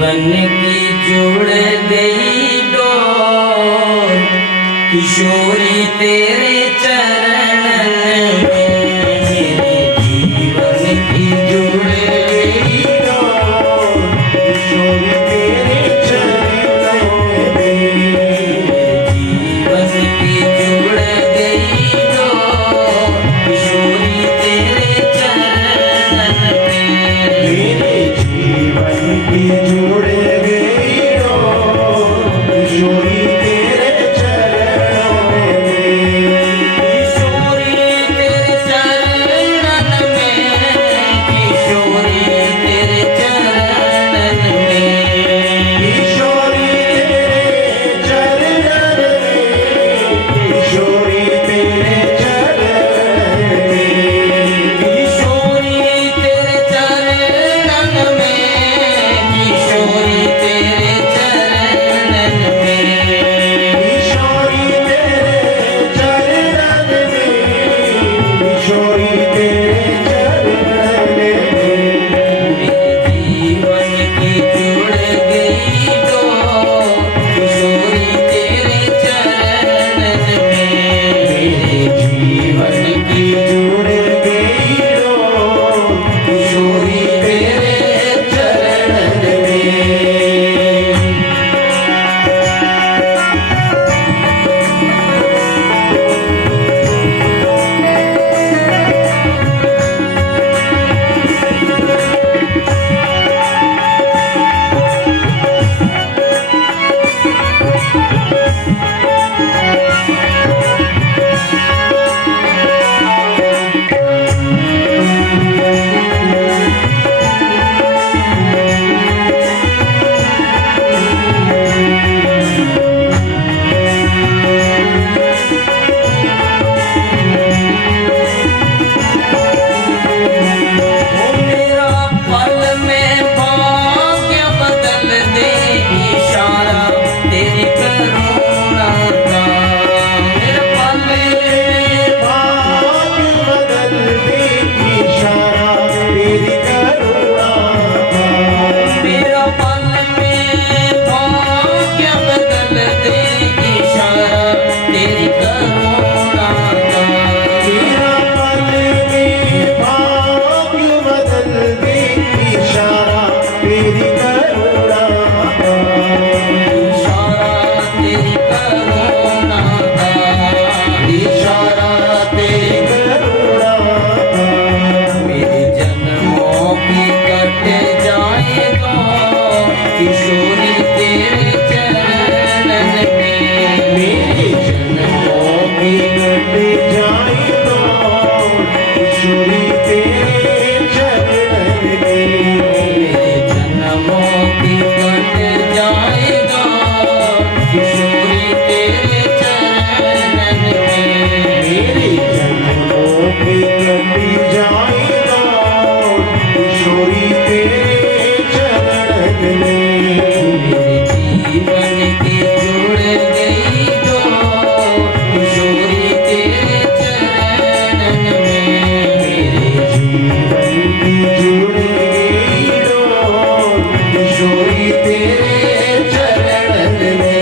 जीवन की जुड़ गई डोर किशोरी तेरे चरण में। जीवन की जुड़ गई डोर किशोरी तेरे चरण में। जीवन की जुड़ गई डोर किशोरी तेरे चरण में। मेरे जीवन की जुड़ गई डोर किशोरी तेरे चरणों में। किशोरी तेरे चरणन में। किशोरी तेरे चरणन में। किशोरी तेरे चरणन में। किशोरी तेरे चरणन में। किशोरी तेरे चरणन में। किशोरी तेरे चरणन में। किशोरी तेरे चरणन में। किशोरी तेरे चरणन में। मेरे जीवन की जुड़ गई डोर किशोरी तेरे चरणन में। मेरे जीवन की जुड़ गई डोर किशोरी तेरे चरणन में। मेरा पल में भाग्य बदल दे इशारा तेरी करुणा का। मेरे पल में भाग्य बदल दे इशारा तेरी करुणा का। मेरा पल में भाग्य बदल दे इशारा तेरी करुणा का। तेरा पल में भाग्य बदल दे इशारा तेरी करुणा का। इशारा तेरी करुणा का। इशारा तेरी करुणा का। मेरे जन्मों की कट जाए तो किशोरी तेरे चरणन में। मेरे जन्मों की कट जाए तो किशोरी तेरे चरणन में। मेरे जन्मों की कट जाए तो किशोरी तेरे चरणन में। मेरे जन्मों की कट जाए तो किशोरी तेरे चरणन में। मेरे जीवन की जुड़ गई डोर किशोरी तेरे चरणन में। मेरे जीवन की जुड़ गई डोर किशोरी तेरे चरणन में।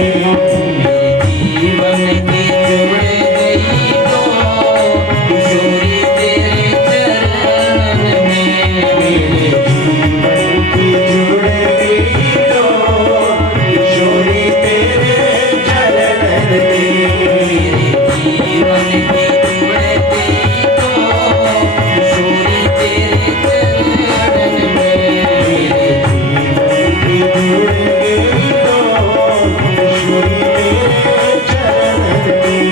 मेरे जीवन की जुड़ गई डोर किशोरी तेरे चरण में। मेरे जीवन की जुड़ गई डोर किशोरी तेरे चरणन में। मेरे जीवन की जुड़ गई डोर किशोरी तेरे चरण में। मेरे जीवन की जुड़ गई डोर किशोरी तेरे चरणन में।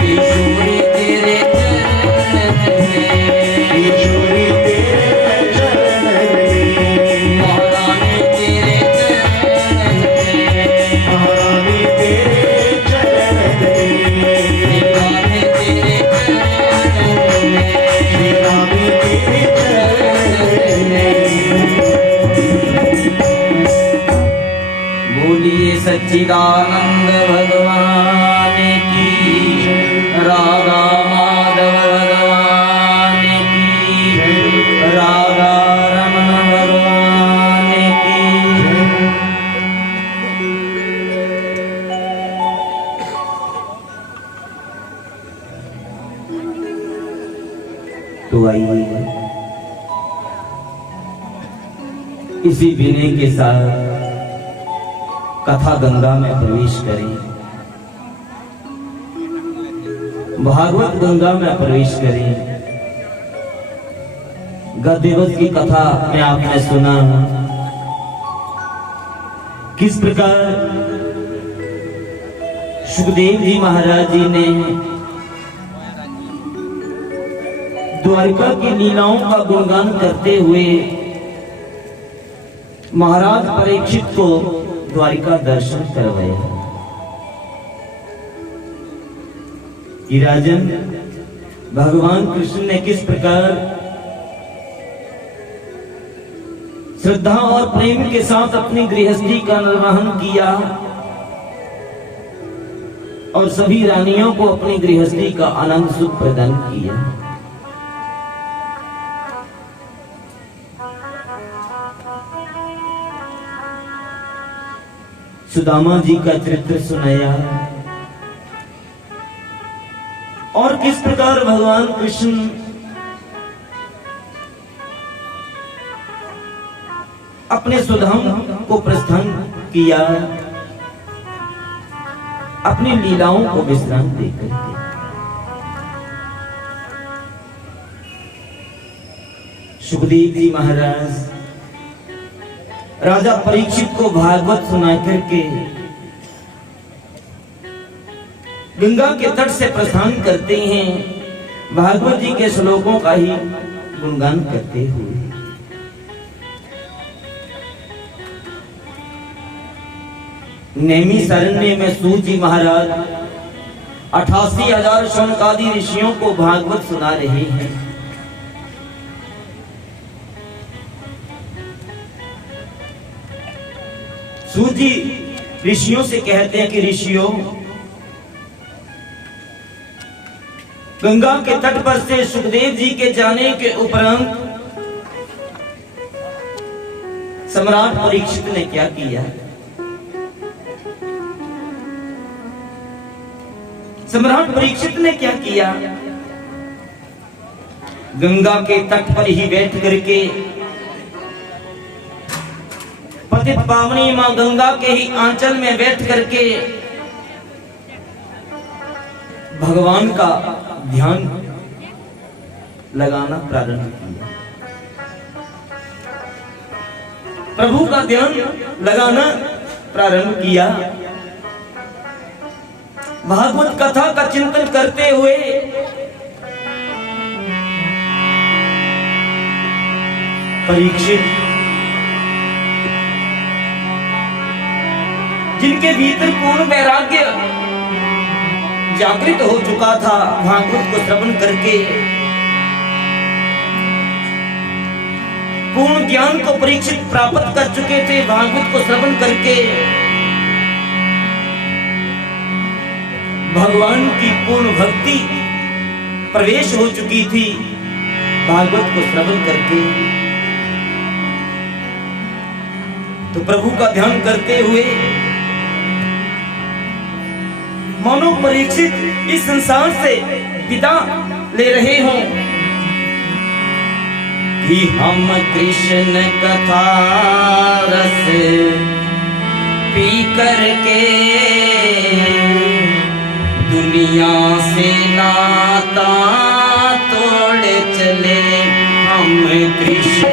किशोरी तेरे चरण में। किशोरी तेरे चरणन में। महारानी तेरे चरण में। महारानी तेरे चरणन में। निगाहें तेरे चरण में। श्री रानी तेरे चरणन में। बोलिए सच्चिदानंद भगवान की, राधा माधव भगवान की, राधा रमण भगवान की। तो आइए इसी विनय के साथ कथा गंगा में प्रवेश करें, भागवत गंगा में प्रवेश करें। गत दिवस की कथा में आपने सुना किस प्रकार सुखदेव जी महाराज जी ने द्वारिका की लीलाओं का गुणगान करते हुए महाराज परीक्षित को द्वारिका दर्शन करवाया कि राजन भगवान कृष्ण ने किस प्रकार श्रद्धा और प्रेम के साथ अपनी गृहस्थी का निर्वहन किया और सभी रानियों को अपनी गृहस्थी का आनंद सुख प्रदान किया। सुदामा जी का चरित्र सुनाया और किस प्रकार भगवान कृष्ण अपने सुधाम को प्रस्थान किया अपनी लीलाओं को विश्राम देकर के। सुखदेव जी महाराज राजा परीक्षित को भागवत सुना करके गंगा के तट से प्रस्थान करते हैं, भागवत जी के श्लोकों का ही गुणगान करते हुए। नैमिषारण्य में सूत जी महाराज 88,000 शौनकादि ऋषियों को भागवत सुना रहे हैं। सूत जी ऋषियों से कहते हैं कि ऋषियों, गंगा के तट पर से सुखदेव जी के जाने के उपरांत सम्राट परीक्षित ने क्या किया? सम्राट परीक्षित ने क्या किया? गंगा के तट पर ही बैठ करके पतित पावनी मां गंगा के ही आंचल में बैठ करके भगवान का ध्यान लगाना प्रारंभ किया। प्रभु का ध्यान लगाना प्रारंभ किया। भागवत कथा का चिंतन करते हुए परीक्षित, जिनके भीतर पूर्ण वैराग्य जागृत हो चुका था, भागवत को श्रवण करके पूर्ण ज्ञान को परीक्षित प्राप्त कर चुके थे। भागवत को श्रवण करके भगवान की पूर्ण भक्ति प्रवेश हो चुकी थी। भागवत को श्रवण करके तो प्रभु का ध्यान करते हुए मानो परीक्षित इस संसार से विदा ले रहे हों कि हम कृष्ण कथा रस पी करके दुनिया से नाता तोड़ चले। हम कृष्ण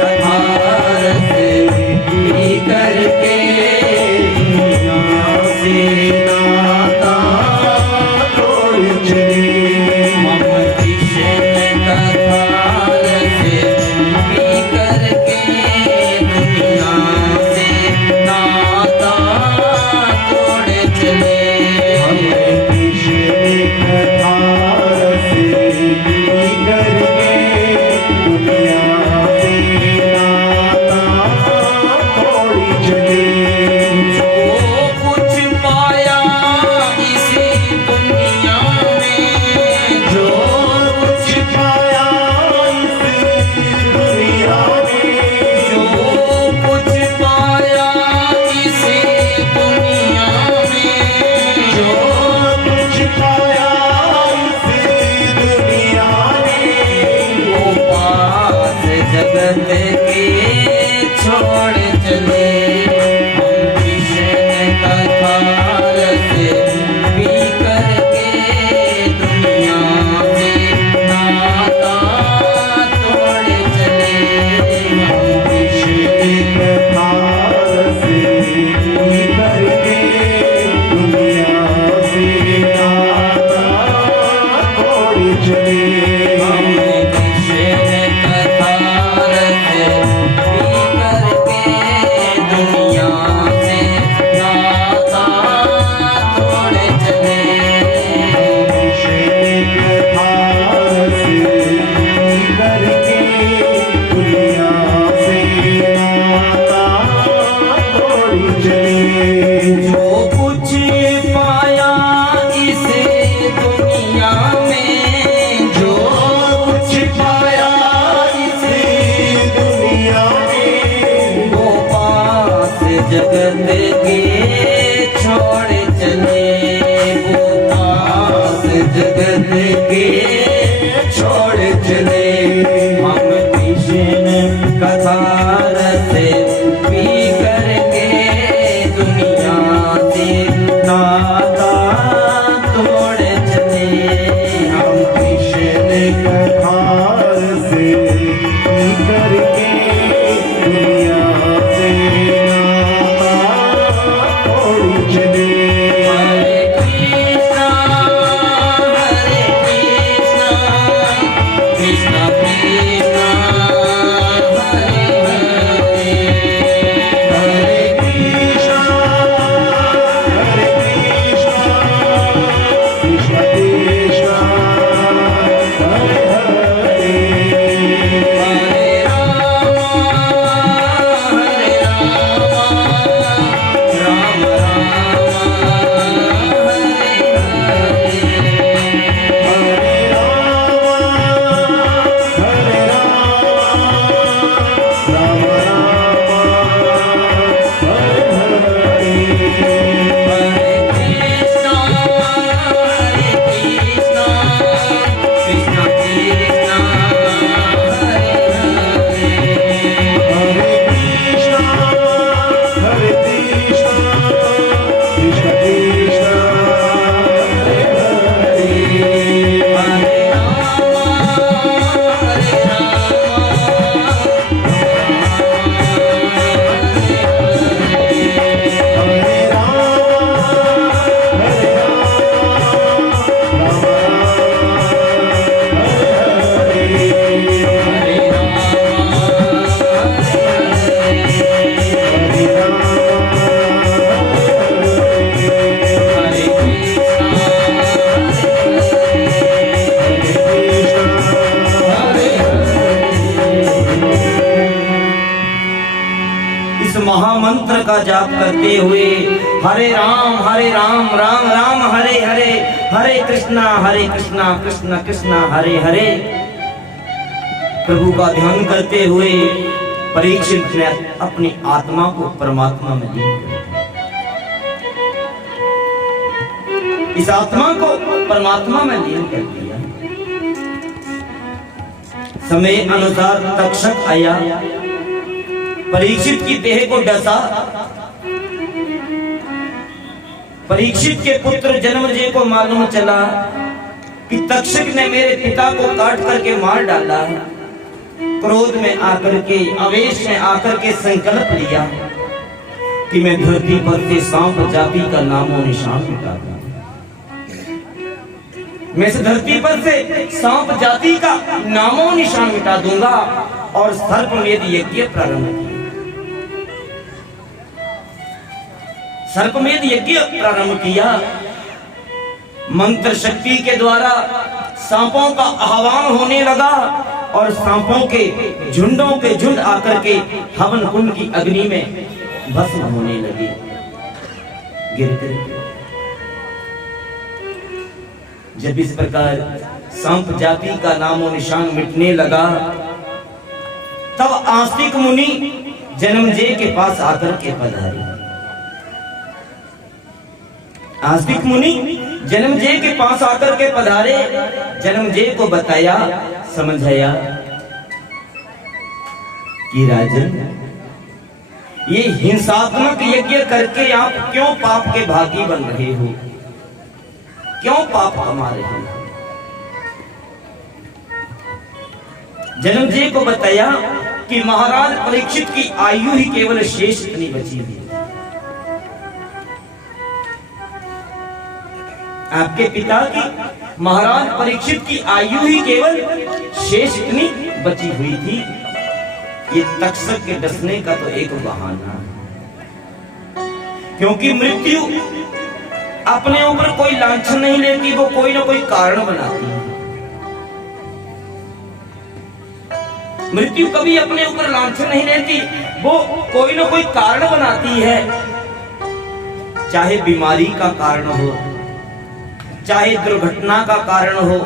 कथा रस पी करके दुनिया से नाता तोड़ चले। हम कृष्ण कथा रस पी करके दुनिया से नाता तोड़ चले। जगत के छोड़ चले। हम कृष्ण कथा रस पी करके दुनिया से नाता तोड़ चले। हम कृष्ण कथा रस पी करके दुनिया से नाता तोड़ चले। जगत के छोड़ चले। गोपास जगत के छोड़ चले। हम कृष्ण कथा रस पी करके दुनिया से नाता तोड़ चले। हम कृष्ण कथा रस पी करके दुनिया से महामंत्र का जाप करते हुए हरे राम राम राम हरे हरे, हरे कृष्णा कृष्ण कृष्ण हरे हरे प्रभु का ध्यान करते हुए परीक्षित ने अपनी आत्मा को परमात्मा में लीन कर दिया। इस आत्मा को परमात्मा में लीन कर दिया। समय अनुसार तक्षक आया, परीक्षित की देह को डसा। परीक्षित के पुत्र जन्मेजय को मालूम चला कि तक्षक ने मेरे पिता को काट करके मार डाला। क्रोध में आकर के, आवेश में आकर के संकल्प लिया कि मैं धरती पर के सांप जाति का नामो निशान मिटा दूंगा। मैं इस धरती पर से सांप जाति का नामो निशान मिटा दूंगा। और सर्पमेध यज्ञ प्रारंभ किया। सर्पमेध यज्ञ प्रारंभ किया। मंत्र शक्ति के द्वारा सांपों का आह्वान होने लगा और सांपों के झुंडों के झुंड आकर के हवन कुंड की अग्नि में भस्म होने लगे, गिरते। जब इस प्रकार सांप जाति का नामो निशान मिटने लगा, तब आस्तिक मुनि जन्मेजय के पास आकर के पधारे। आस्तिक मुनि जन्मेजय के पास आकर के पधारे। जन्मेजय को बताया, समझाया कि राजन, ये हिंसात्मक यज्ञ करके आप क्यों पाप के भागी बन रहे हो, क्यों पाप कमा रहे हो। जन्मेजय को बताया कि महाराज परीक्षित की आयु ही केवल शेष इतनी बची हुई। आपके पिता की, महाराज परीक्षित की आयु ही केवल शेष इतनी बची हुई थी। ये तक्षक के डसने का तो एक बहाना है, क्योंकि मृत्यु अपने ऊपर कोई लांछन नहीं लेती, वो कोई ना कोई कारण बनाती है। मृत्यु कभी अपने ऊपर लांछन नहीं लेती, वो कोई ना कोई कारण बनाती है। चाहे बीमारी का कारण हो, चाहे दुर्घटना का कारण हो,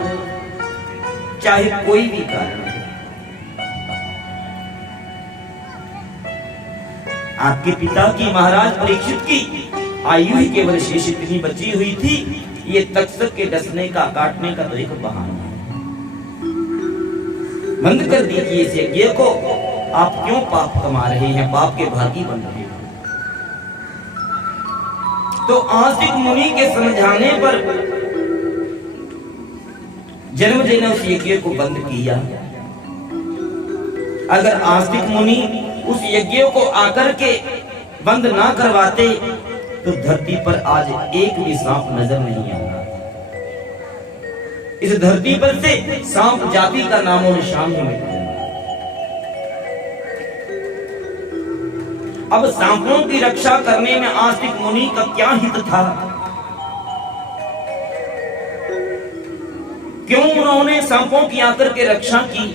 चाहे कोई भी कारण हो। आपके पिता की, महाराज परीक्षित की आयु ही केवल शेष इतनी बची हुई थी। ये तक्षक के डसने का, काटने का तो एक बहाना है। बंद कर दीजिए इस यज्ञ को। आप क्यों पाप कमा रहे हैं, पाप के भागी बन रहे हो। तो आस्तिक मुनि के समझाने पर जन्मेजय ने उस यज्ञ को बंद किया। अगर आस्तिक मुनि उस यज्ञ को आकर के बंद ना करवाते तो धरती पर आज एक भी सांप नजर नहीं आता। इस धरती पर से सांप जाति का नामो निशान ही मिट जाता। अब सांपों की रक्षा करने में आस्तिक मुनि का क्या हित था? क्यों उन्होंने सांपों की आकर के रक्षा की?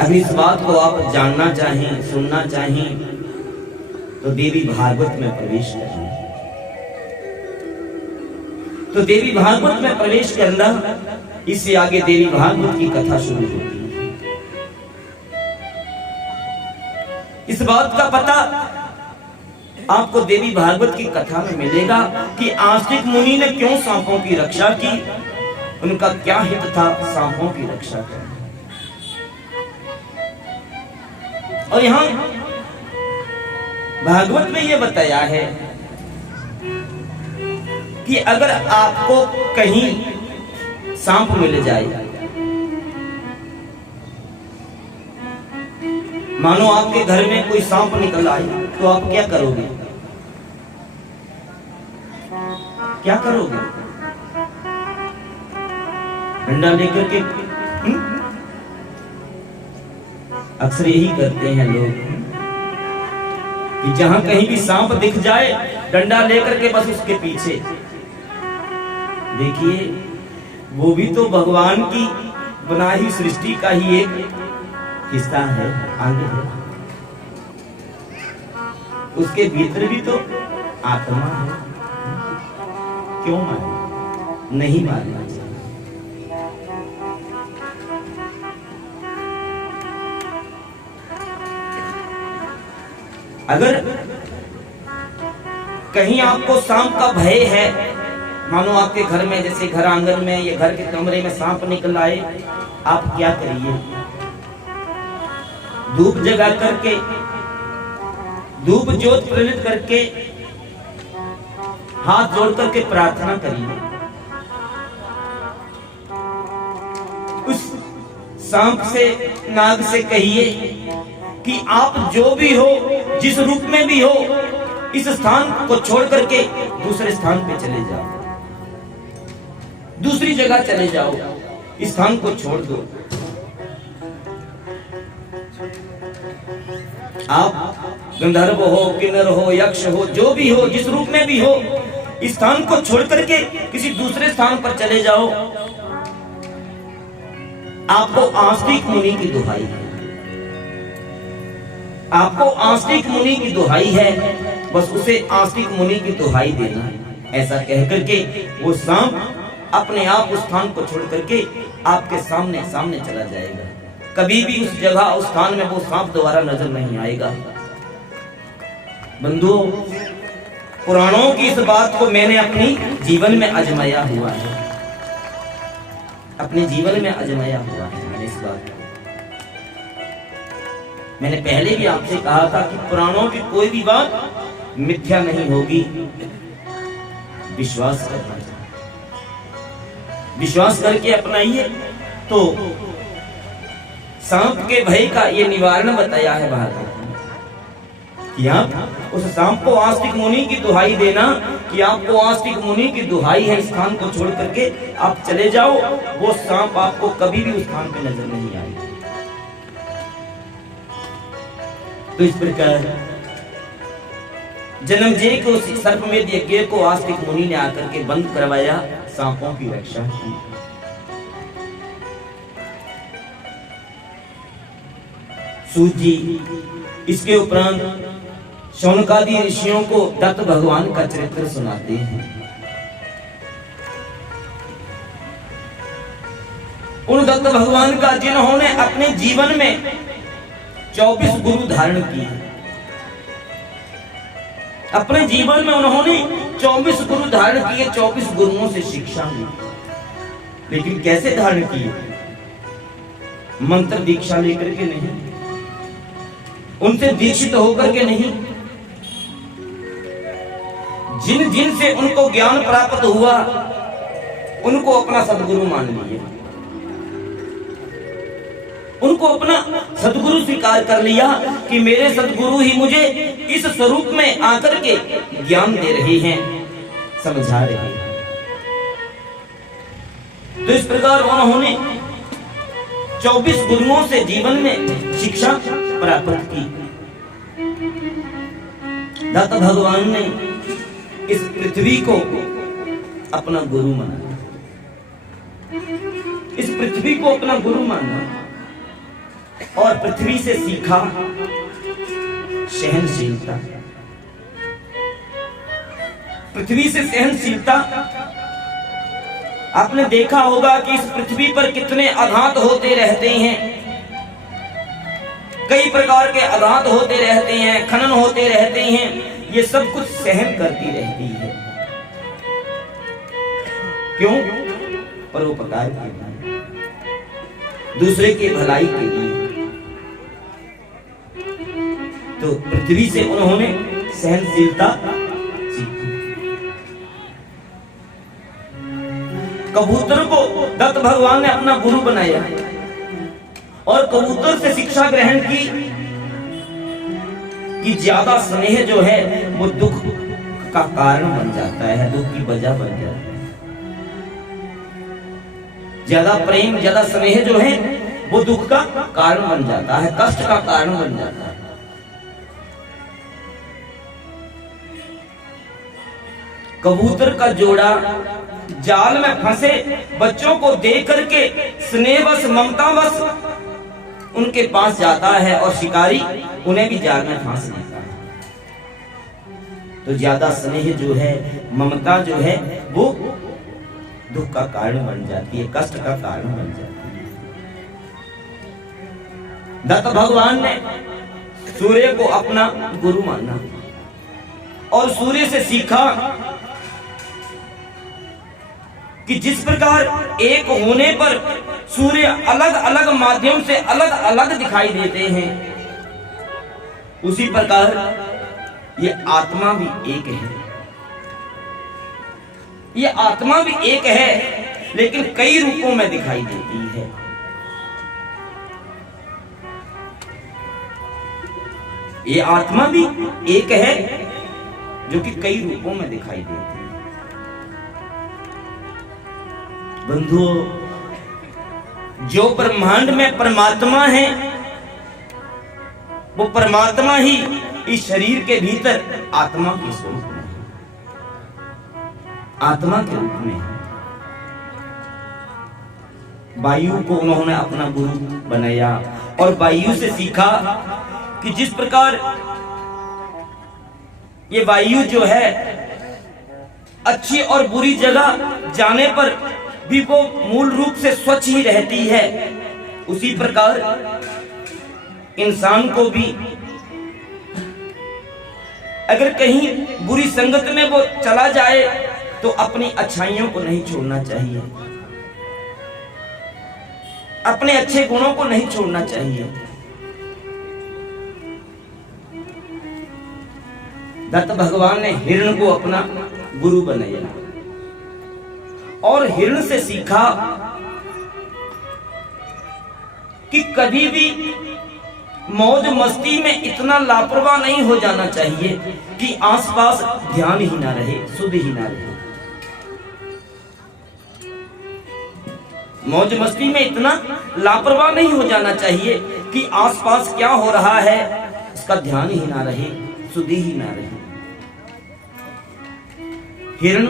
अभी इस बात को आप जानना चाहें, सुनना चाहें तो देवी भागवत में प्रवेश करना। तो देवी भागवत में प्रवेश करना, इससे आगे देवी भागवत की कथा शुरू होती है। इस बात का पता आपको देवी भागवत की कथा में मिलेगा कि आस्तिक मुनि ने क्यों सांपों की रक्षा की, उनका क्या हित था सांपों की रक्षा करना। और यहां भागवत में यह बताया है कि अगर आपको कहीं सांप मिल जाए, मानो आपके घर में कोई सांप निकल आए, तो आप क्या करोगे? क्या करोगे? डंडा लेकर के अक्सर यही करते हैं लोग कि जहां कहीं भी सांप दिख जाए, डंडा लेकर के बस उसके पीछे। देखिए, वो भी तो भगवान की बनाई सृष्टि का ही एक हिस्सा है, आगे है। उसके भीतर भी तो आत्मा है। क्यों मारना? नहीं मारना चाहिए। अगर कहीं आपको सांप का भय है, मानो आपके घर में, जैसे घर आंगन में या घर के कमरे में सांप निकल आए, आप क्या करिए? धूप जगा करके, धूप ज्योत प्रज्वलित करके, हाथ जोड़ करके प्रार्थना करिए। उस सांप से, नाग से कहिए कि आप जो भी हो, जिस रूप में भी हो, इस स्थान को छोड़ करके दूसरे स्थान पे चले जाओ, दूसरी जगह चले जाओ, इस स्थान को छोड़ दो। आप गंधर्व हो, किन्नर हो, यक्ष हो, जो भी हो, जिस रूप में भी हो, इस स्थान को छोड़ करके किसी दूसरे स्थान पर चले जाओ। आपको आस्तिक मुनि की दुहाई है, आपको आस्तिक मुनि की दुहाई है, बस उसे आस्तिक मुनि की दुहाई देना है। ऐसा कह करके वो सांप अपने आप उस स्थान को छोड़ करके आपके सामने सामने चला जाएगा। कभी भी उस जगह, उस स्थान में वो सांप दोबारा नजर नहीं आएगा। बंधुओं, पुराणों की इस बात को मैंने अपनी जीवन में आजमाया हुआ है, अपने जीवन में आजमाया हुआ है मैंने इस बात को। मैंने पहले भी आपसे कहा था कि पुराणों की कोई भी बात मिथ्या नहीं होगी, विश्वास करना चाहिए, विश्वास करके अपनाइए। तो सांप के भय का ये निवारण बताया है भागवत में कि आप उस सांप को आस्तिक मुनि की दुहाई देना, कि आपको आस्तिक मुनि की दुहाई है, स्थान को छोड़ करके आप चले जाओ, वो सांप आपको कभी भी उस स्थान पे नजर नहीं आएगा। तो इस प्रकार जन्मजय को, सर्पमेध यज्ञ को आस्तिक मुनि ने आकर के बंद करवाया, सांपों की रक्षा की। सूत जी इसके उपरांत शौनकादि ऋषियों को दत्त भगवान का चरित्र सुनाते हैं। उन दत्त भगवान का जिन्होंने अपने जीवन में 24 गुरु धारण किए, अपने जीवन में उन्होंने 24 गुरु धारण किए, 24 गुरुओं से शिक्षा ली। लेकिन कैसे धारण किए? मंत्र दीक्षा लेकर के नहीं, उनसे दीक्षित होकर के नहीं, जिन जिन से उनको ज्ञान प्राप्त हुआ उनको अपना सदगुरु मान लिए, उनको अपना सदगुरु स्वीकार कर लिया कि मेरे सदगुरु ही मुझे इस स्वरूप में आकर के ज्ञान दे रहे हैं, समझा रहे हैं। तो इस प्रकार उन्होंने 24 गुरुओं से जीवन में शिक्षा प्राप्त की। दत्त भगवान ने इस पृथ्वी को अपना गुरु माना, इस पृथ्वी को अपना गुरु माना और पृथ्वी से सीखा सहनशीलता। पृथ्वी से सहनशीलता। आपने देखा होगा कि इस पृथ्वी पर कितने आघात होते रहते हैं, कई प्रकार के आघात होते रहते हैं, खनन होते रहते हैं, ये सब कुछ सहन करती रहती है। क्यों? परोपकार के लिए, दूसरे के भलाई के लिए। तो पृथ्वी से उन्होंने सहनशीलता सीखी। कबूतर को दत्त भगवान ने अपना गुरु बनाया और कबूतर से शिक्षा ग्रहण की कि ज्यादा स्नेह जो है वो दुख का कारण बन जाता है, दुख की वजह बन जाती है। ज्यादा प्रेम, ज्यादा स्नेह जो है वो दुख का कारण बन जाता है, कष्ट का कारण बन जाता है। कबूतर का जोड़ा जाल में फंसे बच्चों को देख करके स्नेहवश, ममतावश उनके पास जाता है और शिकारी उन्हें भी जाल में फांस देता है। तो ज्यादा स्नेह जो है, ममता जो है, वो दुख का कारण बन जाती है, कष्ट का कारण बन जाती है। दत्त भगवान ने सूर्य को अपना गुरु माना और सूर्य से सीखा कि जिस प्रकार एक होने पर सूर्य अलग अलग माध्यम से अलग अलग दिखाई देते हैं, उसी प्रकार ये आत्मा भी एक है। ये आत्मा भी एक है, लेकिन कई रूपों में दिखाई देती है। ये आत्मा भी एक है जो कि कई रूपों में दिखाई देती है। बंधुओं, जो ब्रह्मांड में परमात्मा है, वो परमात्मा ही इस शरीर के भीतर आत्मा के स्वरूप में है, आत्मा के रूप में है। वायु को उन्होंने अपना गुरु बनाया और वायु से सीखा कि जिस प्रकार ये वायु जो है अच्छी और बुरी जगह जाने पर भी वो मूल रूप से स्वच्छ ही रहती है, उसी प्रकार इंसान को भी अगर कहीं बुरी संगत में वो चला जाए तो अपनी अच्छाइयों को नहीं छोड़ना चाहिए, अपने अच्छे गुणों को नहीं छोड़ना चाहिए। दत्त भगवान ने हिरण को अपना गुरु बनाया और हिरण से सीखा कि कभी भी मौज मस्ती में इतना लापरवाह नहीं हो जाना चाहिए कि आसपास ध्यान ही ना रहे, सुध ही ना रहे। मौज मस्ती में इतना लापरवाह नहीं हो जाना चाहिए कि आसपास क्या हो रहा है इसका ध्यान ही ना रहे, सुध ही ना रहे। हिरण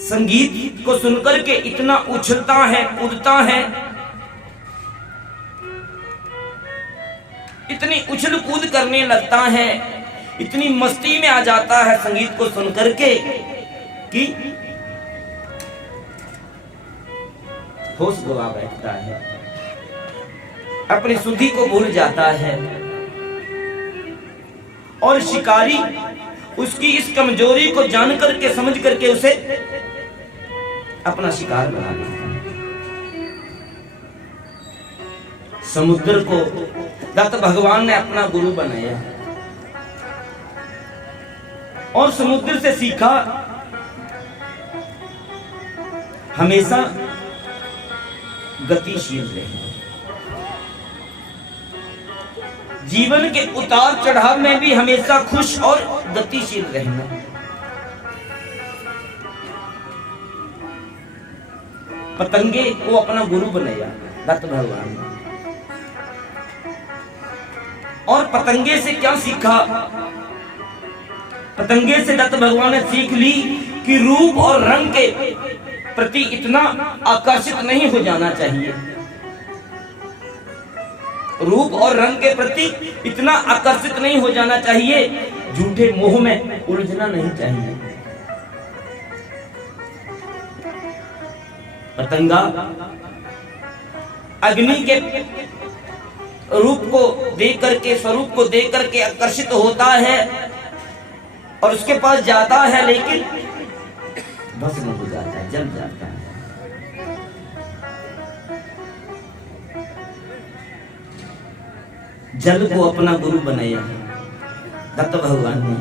संगीत को सुनकर के इतना उछलता है, कूदता है, इतनी उछल कूद करने लगता है, इतनी मस्ती में आ जाता है संगीत को सुनकर के कि होश गवा बैठता है, अपनी सुधि को भूल जाता है और शिकारी उसकी इस कमजोरी को जान करके समझ करके उसे अपना शिकार बना लेता है। समुद्र को दत्त भगवान ने अपना गुरु बनाया और समुद्र से सीखा हमेशा गतिशील रहना, जीवन के उतार चढ़ाव में भी हमेशा खुश और गतिशील रहना। पतंगे को अपना गुरु बनाया दत्त भगवान ने और पतंगे से क्या सीखा? पतंगे से दत्त भगवान ने सीख ली कि रूप और रंग के प्रति इतना आकर्षित नहीं हो जाना चाहिए, रूप और रंग के प्रति इतना आकर्षित नहीं हो जाना चाहिए, झूठे मोह में उलझना नहीं चाहिए। पतंगा अग्नि के रूप को देख करके, स्वरूप को देख करके आकर्षित होता है और उसके पास जाता है, लेकिन भस्म हो जाता है, जल जाता है। जल को अपना गुरु बनाया दत्त भगवान ने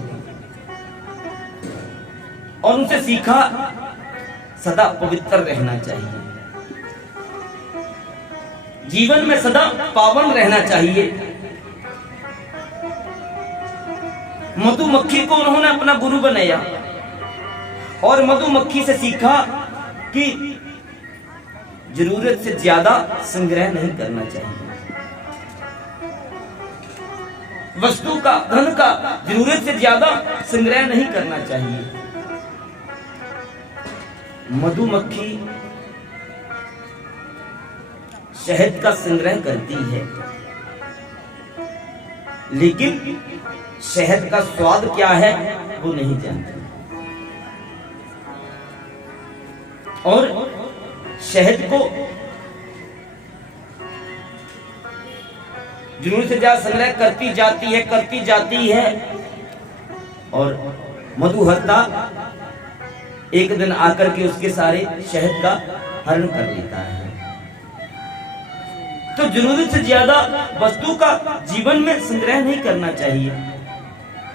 और उनसे सीखा सदा पवित्र रहना चाहिए, जीवन में सदा पावन रहना चाहिए। मधुमक्खी को उन्होंने अपना गुरु बनाया और मधुमक्खी से सीखा कि जरूरत से ज्यादा संग्रह नहीं करना चाहिए, वस्तु का, धन का जरूरत से ज्यादा संग्रह नहीं करना चाहिए। मधुमक्खी शहद का संग्रह करती है, लेकिन शहद का स्वाद क्या है वो नहीं जानती और शहद को जरूरत से ज्यादा संग्रह करती जाती है और मधुहर्ता एक दिन आकर के उसके सारे शहद का हरण कर लेता है। तो जरूरत से ज्यादा वस्तु का जीवन में संग्रह नहीं करना चाहिए,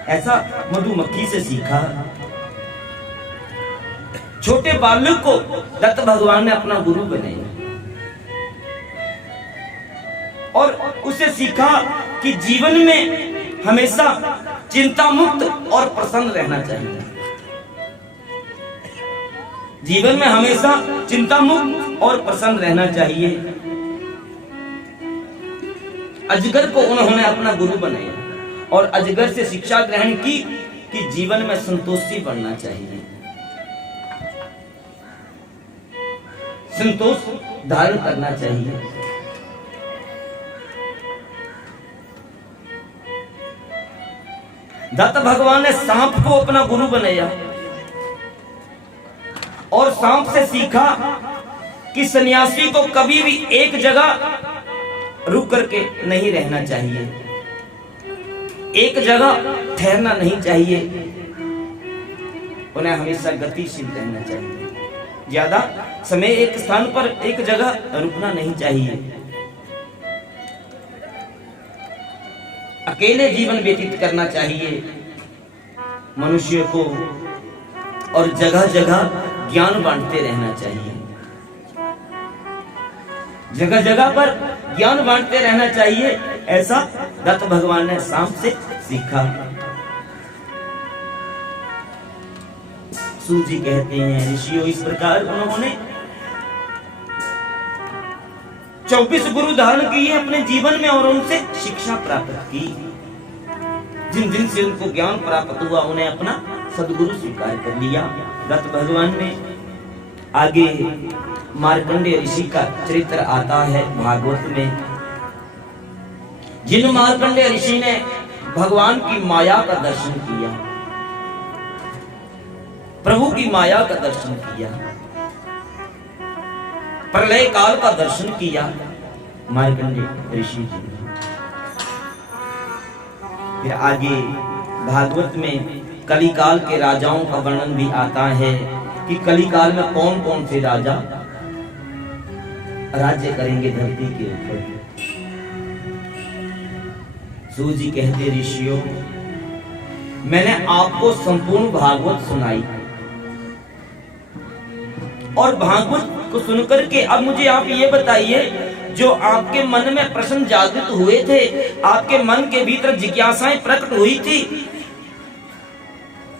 ऐसा मधुमक्खी से सीखा। छोटे बालक को दत्त भगवान ने अपना गुरु बनाया और उसे सीखा कि जीवन में हमेशा चिंता मुक्त और प्रसन्न रहना चाहिए। जीवन में हमेशा चिंता मुक्त और प्रसन्न रहना चाहिए। अजगर को उन्होंने अपना गुरु बनाया और अजगर से शिक्षा ग्रहण की कि जीवन में संतोषी बनना चाहिए, संतोष धारण करना चाहिए। दत्त भगवान ने सांप को अपना गुरु बनाया और सांप से सीखा कि सन्यासी को कभी भी एक जगह रुक करके नहीं रहना चाहिए, एक जगह ठहरना नहीं चाहिए, उन्हें हमेशा गतिशील रहना चाहिए। ज्यादा समय एक स्थान पर एक जगह रुकना नहीं चाहिए। अकेले जीवन व्यतीत करना चाहिए मनुष्य को और जगह जगह ज्ञान बांटते रहना चाहिए। जगह जगह पर ज्ञान बांटते रहना चाहिए, ऐसा दत्त भगवान ने सांप से सीखा। सूत जी कहते हैं ऋषियों इस प्रकार उन्होंने 24 गुरु धारण किए अपने जीवन में और उनसे शिक्षा प्राप्त की। जिन दिन से उनको ज्ञान प्राप्त हुआ उन्हें अपना सदगुरु स्वीकार कर लिया। दत्त भगवान ने आगे मार्कंडेय ऋषि का चरित्र आता है भागवत में। जिन मार्कंडेय ऋषि ने भगवान की माया का दर्शन किया, प्रभु की माया का दर्शन किया, प्रलय काल का दर्शन किया मार्कंडेय ऋषि जी ने। फिर आगे भागवत में कलिकाल के राजाओं का वर्णन भी आता है कि कलिकाल में कौन कौन से राजा राज्य करेंगे धरती के ऊपर। सूत जी कहते ऋषियों मैंने आपको संपूर्ण भागवत सुनाई और भागवत को सुनकर के अब मुझे आप ये बताइए जो आपके मन में प्रश्न जागृत हुए थे, आपके मन के भीतर जिज्ञासाएं प्रकट हुई थी,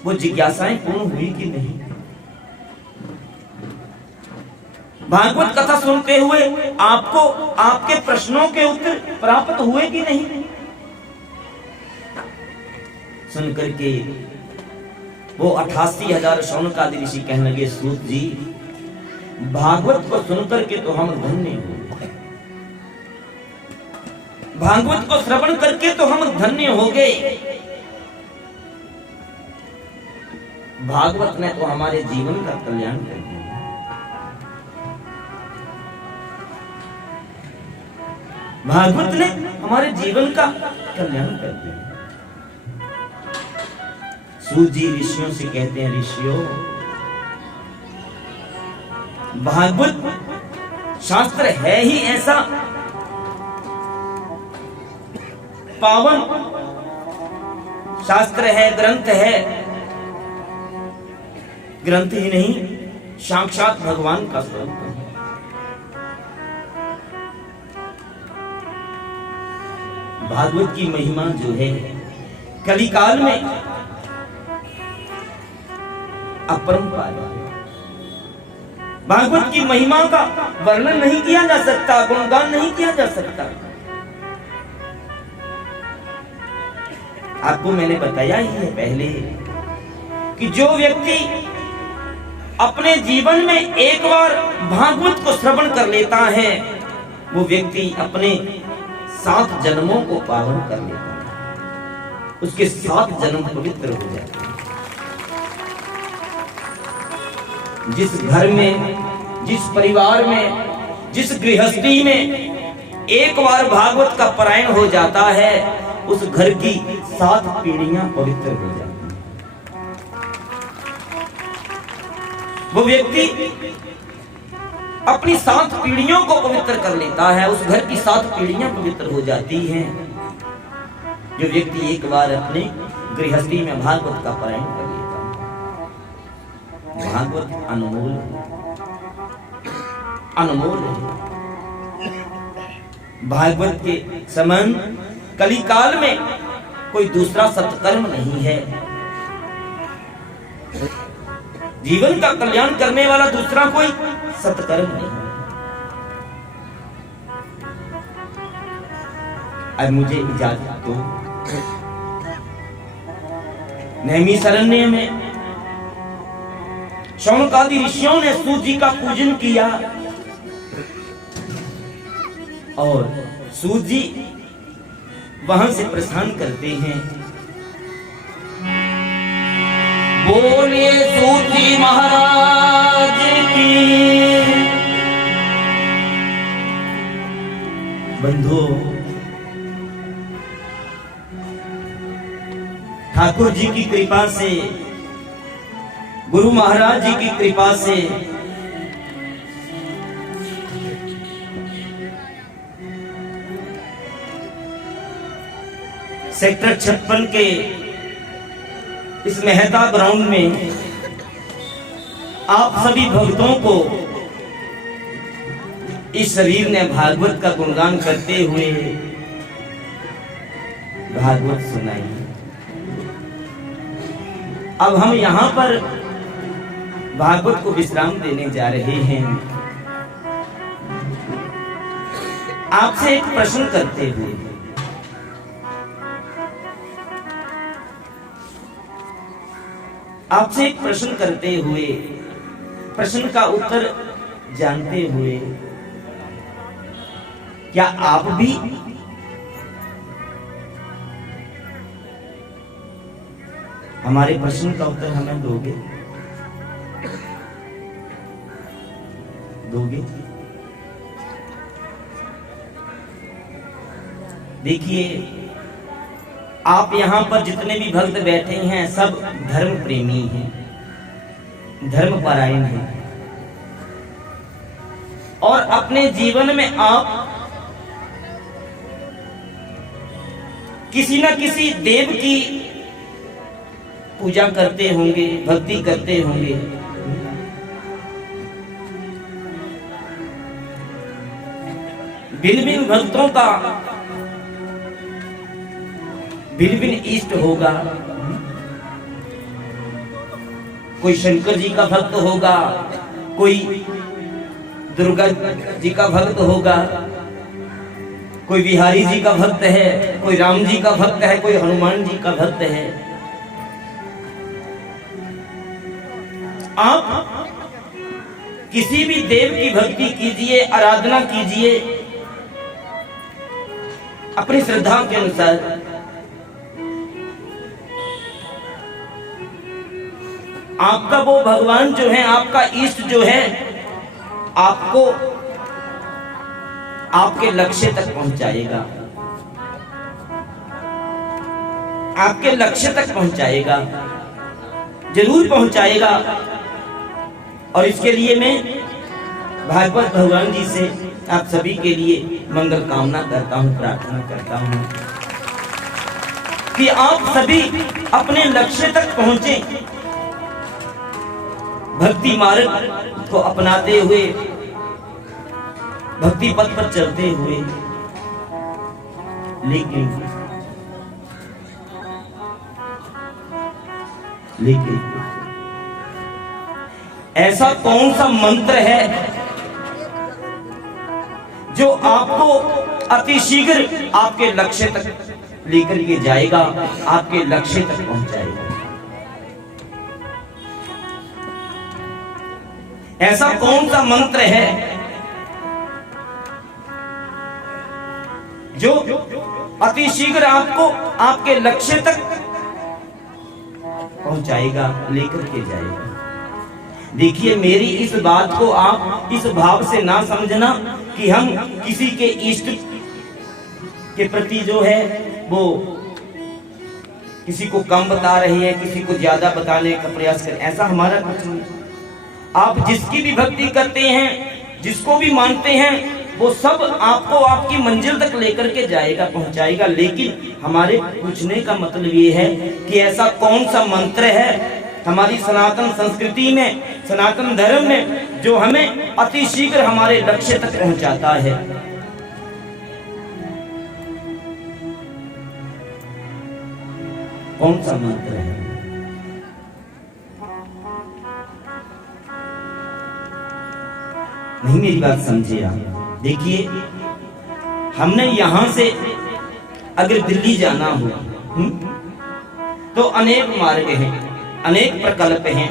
वो जिज्ञासाएं पूर्ण हुई कि नहीं? भागवत कथा सुनते हुए आपको आपके प्रश्नों के उत्तर प्राप्त हुए कि नहीं? सुनकर के वो 88,000 शौनकादि ऋषि कहने लगे सूत जी भागवत को सुनकर के तो हम धन्य हो, भागवत को श्रवण करके तो हम धन्य हो गए। भागवत ने तो हमारे जीवन का कल्याण कर दिया। भागवत ने हमारे जीवन का कल्याण कर दिया। सूत जी ऋषियों से कहते हैं ऋषियों भागवत शास्त्र है ही ऐसा पावन शास्त्र है, ग्रंथ है, ग्रंथ ही नहीं साक्षात भगवान का स्वरूप है। भागवत की महिमा जो है कलिकाल में अपरंपार है। भागवत की महिमा का वर्णन नहीं किया जा सकता, गुणगान नहीं किया जा सकता। आपको मैंने बताया ही है पहले कि जो व्यक्ति अपने जीवन में एक बार भागवत को श्रवण कर लेता है वो व्यक्ति अपने 7 जन्मों को पावन कर लेता है, उसके 7 जन्म पवित्र हो जाते हैं। जिस घर में, जिस परिवार में, जिस गृहस्थी में एक बार भागवत का पारायण हो जाता है उस घर की 7 पीढ़ियां पवित्र हो जाती हैं। वो व्यक्ति अपनी 7 पीढ़ियों को पवित्र कर लेता है, उस घर की 7 पीढ़ियां पवित्र हो जाती हैं। जो व्यक्ति एक बार अपने गृहस्थी में भागवत का पारायण कर लेता है। भागवत अनमोल अनमोल है। भागवत के समान कलिकाल में कोई दूसरा सत्कर्म नहीं है। जीवन का कल्याण करने वाला दूसरा कोई सत्कर्म नहीं। अब मुझे इजाजत दो। नैमिषारण्य में शौनकादि ऋषियों ने सूत जी का पूजन किया और सूत जी वहां से प्रस्थान करते हैं। बोलिए सूत जी महाराज की। बंधु, ठाकुर जी की कृपा से, गुरु महाराज जी की कृपा से सेक्टर 56 के इस मेहता ग्राउंड में आप सभी भक्तों को इस शरीर ने भागवत का गुणगान करते हुए भागवत सुनाई। अब हम यहाँ पर भागवत को विश्राम देने जा रहे हैं। आपसे एक प्रश्न करते हुए, आपसे एक प्रश्न करते हुए, प्रश्न का उत्तर जानते हुए, क्या आप भी हमारे प्रश्न का उत्तर हमें दोगे? देखिए, आप यहां पर जितने भी भक्त बैठे हैं सब धर्म प्रेमी हैं, धर्म परायण हैं और अपने जीवन में आप किसी न किसी देव की पूजा करते होंगे, भक्ति करते होंगे। भिन्न भिन्न भक्तों का भिन्न भिन्न इष्ट होगा। कोई शंकर जी का भक्त होगा, कोई दुर्गा जी का भक्त होगा, कोई बिहारी जी का भक्त है, कोई राम जी का भक्त है, कोई हनुमान जी का भक्त है। आप किसी भी देव की भक्ति कीजिए, आराधना कीजिए अपनी श्रद्धा के अनुसार। आपका वो भगवान जो है, आपका इष्ट जो है, आपको आपके लक्ष्य तक पहुंचाएगा, आपके लक्ष्य तक पहुंचाएगा, जरूर पहुंचाएगा। और इसके लिए मैं भागवत भगवान जी से आप सभी के लिए मंगल कामना करता हूं, प्रार्थना करता हूं कि आप सभी अपने लक्ष्य तक पहुंचे, भक्ति मार्ग को अपनाते हुए, भक्ति पथ पर चलते हुए। लेकिन ऐसा कौन सा मंत्र है जो आपको अति शीघ्र आपके लक्ष्य तक लेकर के जाएगा, आपके लक्ष्य तक पहुंचाएगा? ऐसा कौन सा मंत्र है जो अति शीघ्र आपको आपके लक्ष्य तक पहुंचाएगा, लेकर के जाएगा? देखिए, मेरी इस बात को आप इस भाव से ना समझना कि हम किसी के इष्ट के प्रति जो है वो किसी को कम बता रहे हैं, किसी को ज्यादा बताने का प्रयास करें। ऐसा हमारा कुछ नहीं। आप जिसकी भी भक्ति करते हैं, जिसको भी मानते हैं, वो सब आपको आपकी मंजिल तक लेकर के जाएगा, पहुंचाएगा। लेकिन हमारे पूछने का मतलब ये है कि ऐसा कौन सा मंत्र है हमारी सनातन संस्कृति में, सनातन धर्म में, जो हमें अति शीघ्र हमारे लक्ष्य तक पहुंचाता है। कौन सा मंत्र है? नहीं, मेरी बात समझिए आप। देखिए, हमने यहां से अगर दिल्ली जाना हो तो अनेक मार्ग हैं, अनेक प्रकल्प हैं।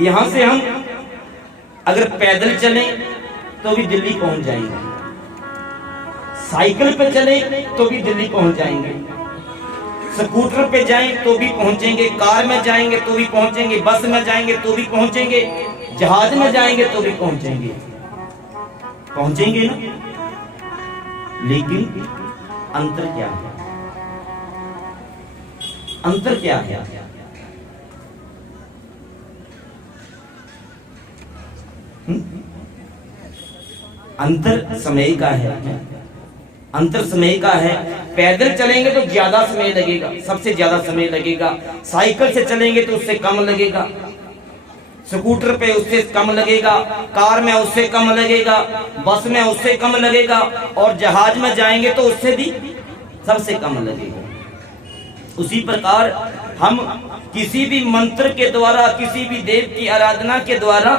यहां से हम अगर पैदल चलें तो भी दिल्ली पहुंच जाएंगे, साइकिल पे चले तो भी दिल्ली पहुंच जाएंगे, स्कूटर पे जाएं तो भी पहुंचेंगे, कार में जाएंगे तो भी पहुंचेंगे, बस में जाएंगे तो भी पहुंचेंगे, जहाज में जाएंगे तो भी पहुंचेंगे, पहुंचेंगे ना। लेकिन अंतर क्या है? अंतर क्या है? अंतर समय का है। अंतर समय का है। पैदल चलेंगे तो ज्यादा समय लगेगा, सबसे ज्यादा समय लगेगा। साइकिल से चलेंगे तो उससे कम लगेगा, स्कूटर पे उससे कम लगेगा, कार में उससे कम लगेगा, बस में उससे कम लगेगा, और जहाज में जाएंगे तो उससे भी सबसे कम लगेगा। उसी प्रकार हम किसी भी मंत्र के द्वारा, किसी भी देव की आराधना के द्वारा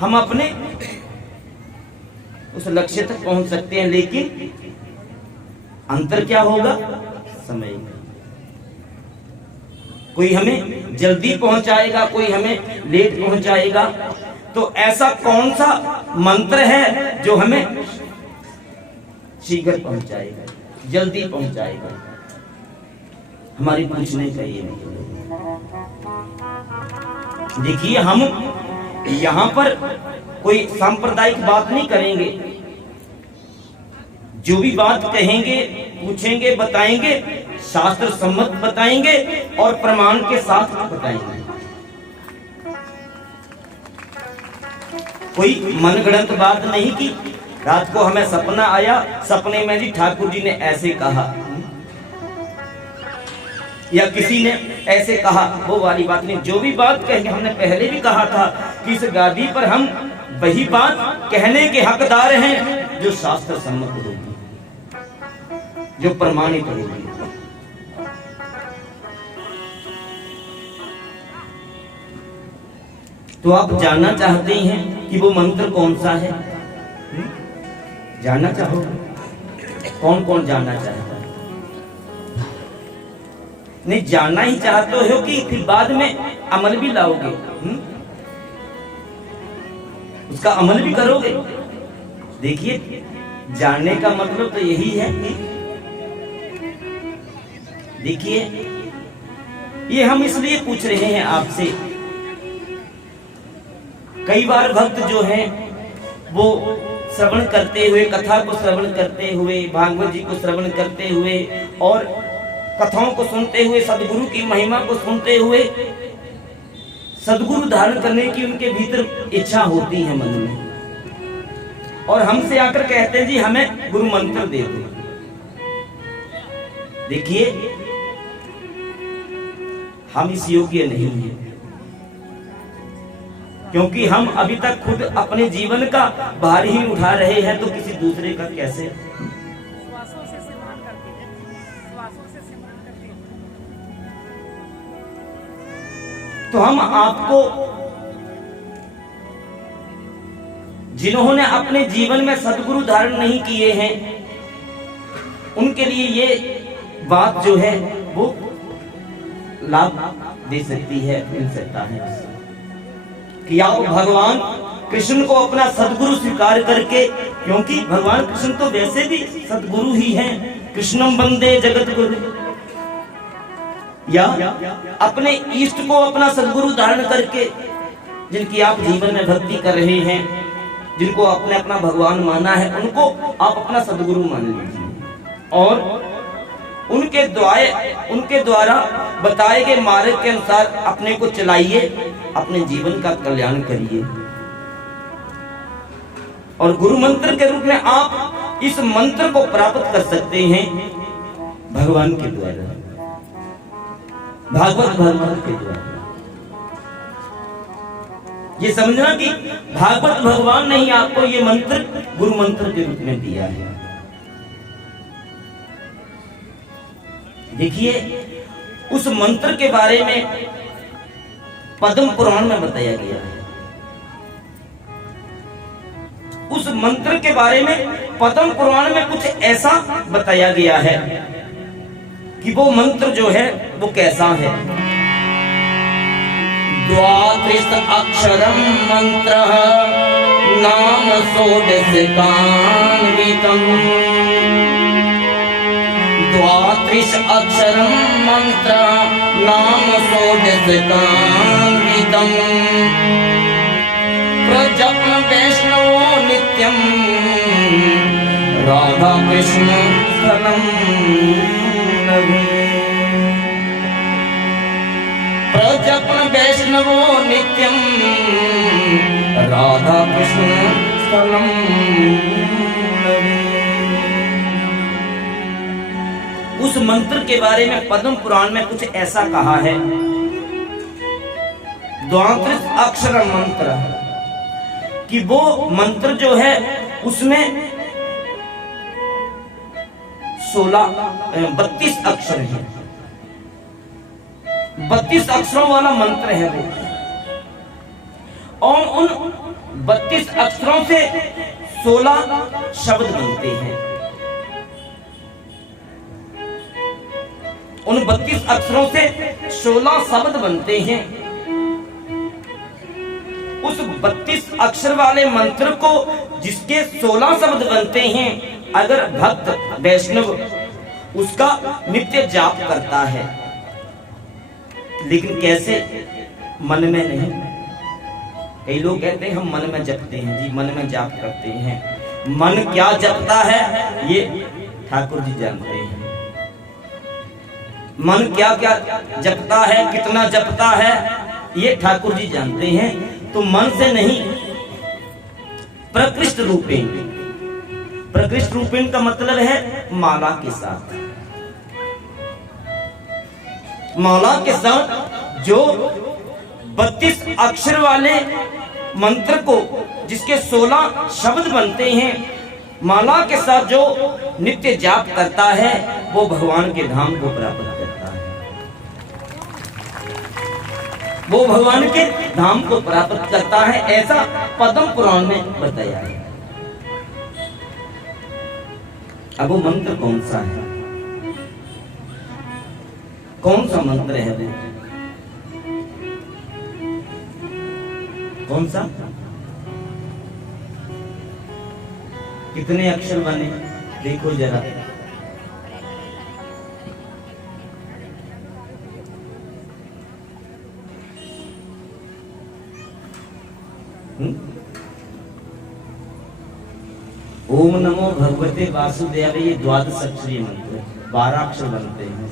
हम अपने उस लक्ष्य तक पहुंच सकते हैं। लेकिन अंतर क्या होगा? समय का। कोई हमें जल्दी पहुंचाएगा, कोई हमें लेट पहुंचाएगा। तो ऐसा कौन सा मंत्र है जो हमें शीघ्र पहुंचाएगा, जल्दी पहुंचाएगा? हमारी पूछने का ये मतलब। देखिए, हम यहां पर कोई सांप्रदायिक बात नहीं करेंगे। जो भी बात कहेंगे, पूछेंगे, बताएंगे, शास्त्र सम्मत बताएंगे और प्रमाण के साथ बताएंगे। कोई मनगढ़ंत बात नहीं की। रात को हमें सपना आया, सपने में जी ठाकुर जी ने ऐसे कहा या किसी ने ऐसे कहा, वो वाली बात नहीं। जो भी बात कहेंगे, हमने पहले भी कहा था कि इस गादी पर हम वही बात कहने के हकदार हैं जो शास्त्र सम्मत होगी, जो प्रमाणित होगी। तो आप जानना चाहते हैं कि वो मंत्र कौन सा है? जानना चाहोगे? कौन कौन जानना चाहता है? नहीं, जानना ही चाहते हो कि फिर बाद में अमल भी लाओगे, उसका अमल भी करोगे? देखिए, जानने का मतलब तो यही है कि देखिए, ये हम इसलिए पूछ रहे हैं आपसे। कई बार भक्त जो हैं वो श्रवण करते हुए, कथा को श्रवण करते हुए, भागवत जी को श्रवण करते हुए और कथाओं को सुनते हुए, सदगुरु की महिमा को सुनते हुए सदगुरु धारण करने की उनके भीतर इच्छा होती है मन में, और हमसे आकर कहते हैं जी हमें गुरु मंत्र दे दो। देखिए, हम इस योग्य नहीं हैं, क्योंकि हम अभी तक खुद अपने जीवन का भार ही उठा रहे हैं, तो किसी दूसरे का कैसे? तो हम आपको, जिन्होंने अपने जीवन में सद्गुरु धारण नहीं किए हैं, उनके लिए ये बात जो है वो लाभ दे सकती है, मिल सकता है कि आप भगवान कृष्ण को अपना सद्गुरु स्वीकार करके, क्योंकि भगवान कृष्ण तो वैसे भी सद्गुरु ही हैं, कृष्णम वंदे जगत गुरु, या अपने इष्ट को अपना सद्गुरु धारण करके, जिनकी आप जीवन में भक्ति कर रहे हैं, जिनको आपने अपना भगवान माना है, उनको आप अपना सद्गुरु मान लीजिए और उनके द्वारा बताए गए मार्ग के अनुसार अपने को चलाइए, अपने जीवन का कल्याण करिए। और गुरु मंत्र के रूप में आप इस मंत्र को प्राप्त कर सकते हैं भगवान के द्वारा, भागवत भगवान के द्वारा। ये समझना कि भागवत भगवान ने ही आपको ये मंत्र गुरु मंत्र के रूप में दिया है। देखिए, उस मंत्र के बारे में पद्म पुराण में बताया गया है। उस मंत्र के बारे में पद्म पुराण में कुछ ऐसा बताया गया है कि वो मंत्र जो है वो कैसा है। द्वात्रिश अक्षरम मंत्र नाम षोडशकान्वितम्। द्वात्रिश अक्षरम मंत्र नाम षोडशकान्वितम्। प्रजप्न वैष्णवो नित्यं राधा कृष्ण स्थलम् नभि। प्रजप्न वैष्णवो नित्यं राधा कृष्ण स्थलम् नभि। उस मंत्र के बारे में पद्म पुराण में कुछ ऐसा कहा है। द्वात्रिश अक्षर मंत्र कि वो मंत्र जो है उसमें 32 अक्षर हैं। 32 अक्षरों वाला मंत्र है वो, और उन 32 अक्षरों से 16 शब्द बनते हैं। उन 32 अक्षरों से 16 शब्द बनते हैं। उस 32 अक्षर वाले मंत्र को जिसके 16 शब्द बनते हैं, अगर भक्त वैष्णव उसका नित्य जाप करता है, लेकिन कैसे? मन में नहीं। कई लोग कहते हैं हम मन में जपते हैं। जी, मन में जाप करते हैं। मन क्या जपता है ये ठाकुर जी जानते हैं। मन क्या क्या जपता है, कितना जपता है, ये ठाकुर जी जानते हैं। तो मन से नहीं, प्रकृष्ट रूपेण। प्रकृष्ट रूपेण का मतलब है माला के साथ। माला के साथ जो 32 अक्षर वाले मंत्र को जिसके 16 शब्द बनते हैं, माला के साथ जो नित्य जाप करता है वो भगवान के धाम को प्राप्त करता है। वो भगवान के धाम को प्राप्त करता है, ऐसा पद्म पुराण में बताया है। अब वो मंत्र कौन सा है? कौन सा मंत्र है वो? कौन सा? कितने अक्षर बने देखो जरा। ओम नमो भगवते वासुदेव, ये 12 अक्षरीय मंत्र, 12 अक्षर बनते हैं।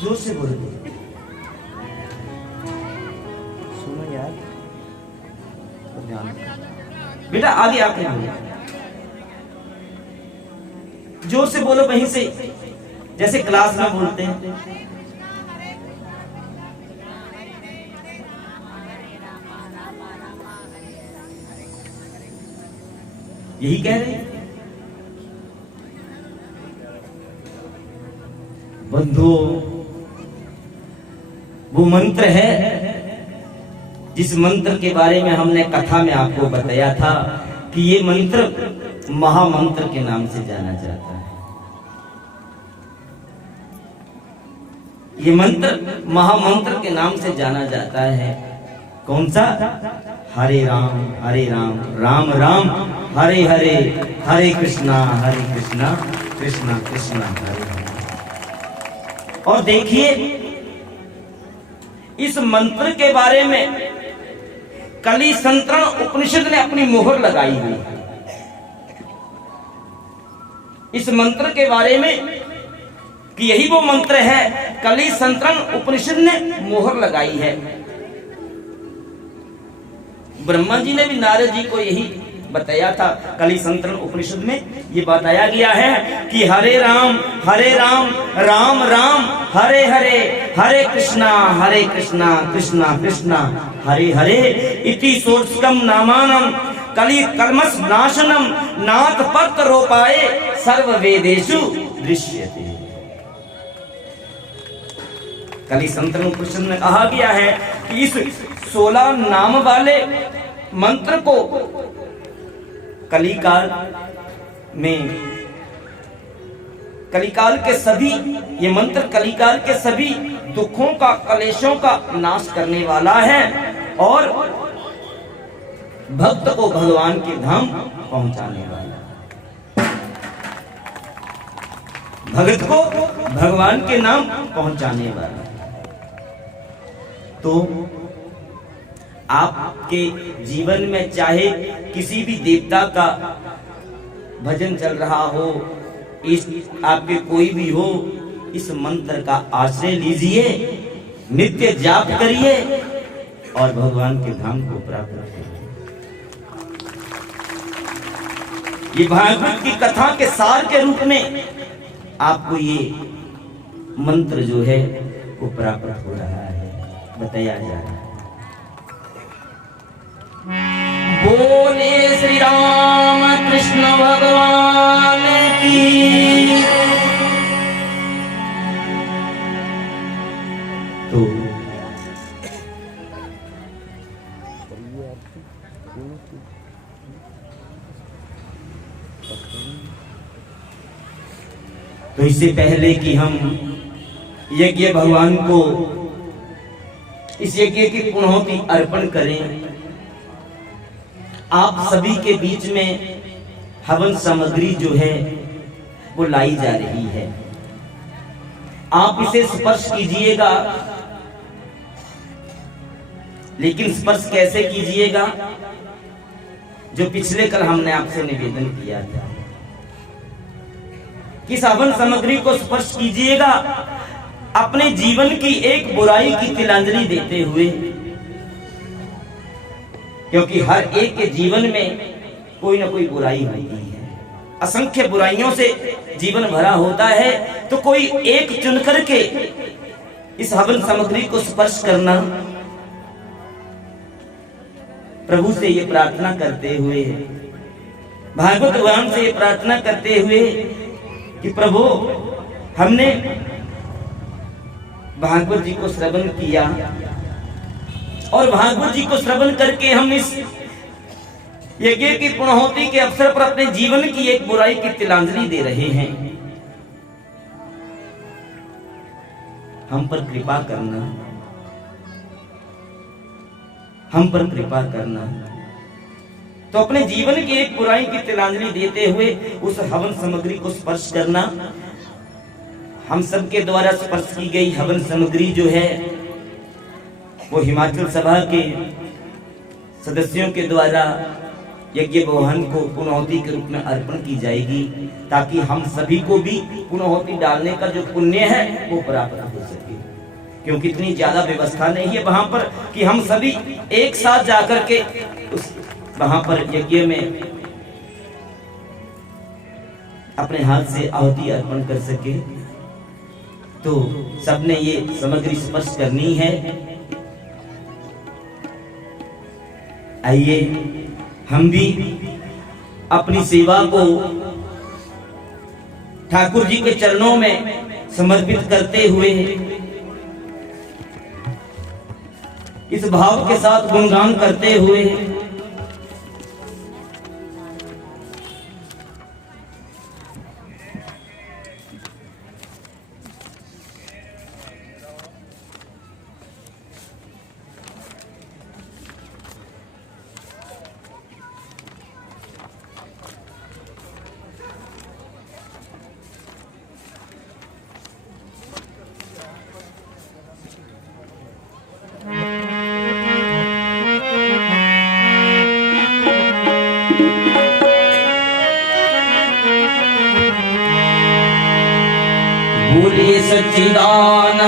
जोर से बोलो। सुनो यार, बेटा आगे आके बोलो, जोर से बोलो, वहीं से जैसे क्लास में बोलते हैं। यही कह रहे हैं बंधु। वो मंत्र है जिस मंत्र के बारे में हमने कथा में आपको बताया था कि ये मंत्र महामंत्र के नाम से जाना जाता है। ये मंत्र महामंत्र के नाम से जाना जाता है। कौन सा? हरे राम राम राम हरे हरे, हरे कृष्णा कृष्णा कृष्णा हरे हरे। और देखिए इस मंत्र के बारे में कली संतरण उपनिषद ने अपनी मोहर लगाई हुई है। इस मंत्र के बारे में कि यही वो मंत्र है, कली संतरण उपनिषद ने मोहर लगाई है। ब्रह्मा जी ने भी नारद जी को यही बताया था। कली संतरण उपनिषद में ये बताया गया है कि हरे राम राम राम हरे हरे, हरे कृष्णा कृष्णा कृष्णा हरे हरे, इति सोत्सकम नामानम कली कलमस नाशनम नाथ पत्र रोपाए सर्व वेदेषु दृश्यते। कली संतरण उपनिषद में कहा गया है कि इस 16 नाम वाले मंत्र को कलिकाल में, कलिकाल के सभी, ये मंत्र कलिकाल के सभी दुखों का, कलेशों का नाश करने वाला है और भक्त को भगवान के धाम पहुंचाने वाला, भक्त को भगवान के नाम पहुंचाने वाला। तो आपके जीवन में चाहे किसी भी देवता का भजन चल रहा हो, इस आपके कोई भी हो, इस मंत्र का आश्रय लीजिए, नित्य जाप करिए और भगवान के धाम को प्राप्त करिए। ये भागवत की कथा के सार के रूप में आपको ये मंत्र जो है वो प्राप्त हो रहा है, बताया जा रहा है। बोले श्री राम कृष्ण भगवान की। तो इससे पहले कि हम यज्ञ भगवान को इस यज्ञ की पूर्णोति अर्पण करें, आप सभी के बीच में हवन सामग्री जो है वो लाई जा रही है। आप इसे स्पर्श कीजिएगा, लेकिन स्पर्श कैसे कीजिएगा, जो पिछले कल हमने आपसे निवेदन किया था। किस हवन सामग्री को स्पर्श कीजिएगा, अपने जीवन की एक बुराई की तिलांजलि देते हुए, क्योंकि हर एक के जीवन में कोई ना कोई बुराई होती है, असंख्य बुराइयों से जीवन भरा होता है। तो कोई एक चुन करके इस हवन सामग्री को स्पर्श करना, प्रभु से ये प्रार्थना करते हुए, भागवत भगवान से ये प्रार्थना करते हुए कि प्रभु हमने भागवत जी को श्रवण किया और भागवत जी को श्रवण करके हम इस यज्ञ की पूर्णहोती के अवसर पर अपने जीवन की एक बुराई की तिलांजलि दे रहे हैं। हम पर कृपा करना, हम पर कृपा करना। तो अपने जीवन की एक बुराई की तिलांजलि देते हुए उस हवन सामग्री को स्पर्श करना। हम सब के द्वारा स्पर्श की गई हवन सामग्री जो है वो हिमाचल सभा के सदस्यों के द्वारा यज्ञ भगवान को पूर्णहोती के रूप में अर्पण की जाएगी, ताकि हम सभी को भी पूर्णहोती डालने का जो पुण्य है वो प्राप्त हो सके। क्योंकि इतनी ज्यादा व्यवस्था नहीं है वहां पर कि हम सभी एक साथ जाकर के उस वहां पर यज्ञ में अपने हाथ से आहुति अर्पण कर सके। तो सबने ये सामग्री स्पर्श करनी है। आइए हम भी अपनी सेवा को ठाकुर जी के चरणों में समर्पित करते हुए इस भाव के साथ गुणगान करते हुए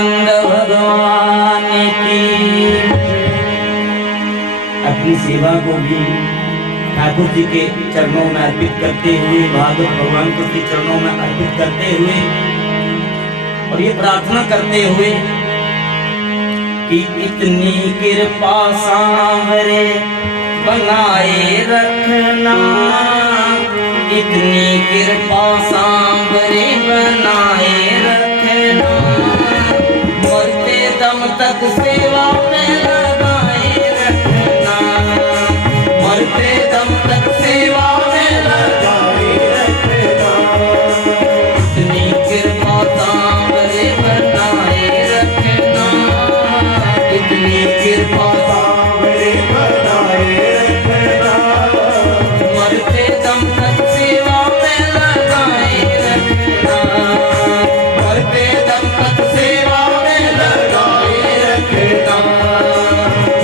प्रेमानंद भगवान की। अपनी सेवा को भी ठाकुर जी के चरणों में अर्पित करते हुए, भागवत भगवान के श्री चरणों में अर्पित करते हुए और ये प्रार्थना करते हुए कि इतनी कृपा सांवरे बनाए रखना, इतनी कृपा सांवरे बनाए रखना, मरते दम तक सेवा में लगाए रखना, मरते दम तक सेवा में लगाए रखना, इतनी कृपा सांवरे बनाए रखना, इतनी कृपा सांवरे बनाए रखना, मरते दम तक सेवा में लगाए रखना, मरते दम तक सेवा में लगाए रखना,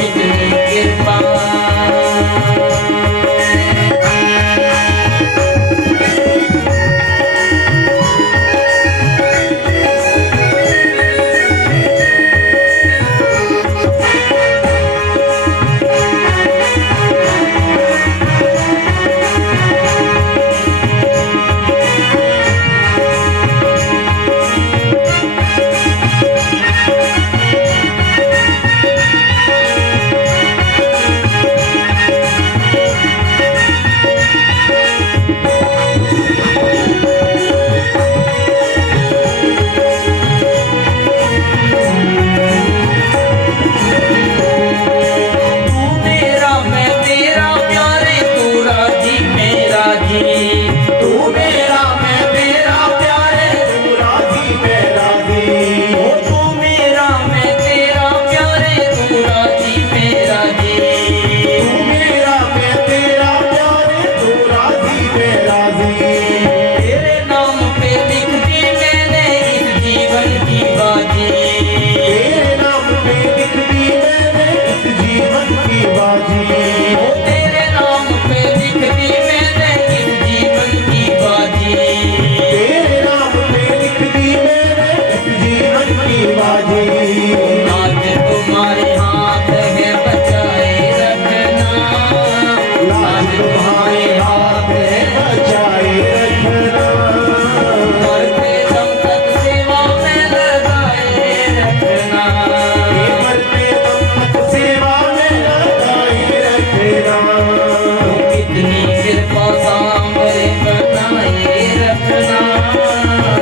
इतनी कृपा।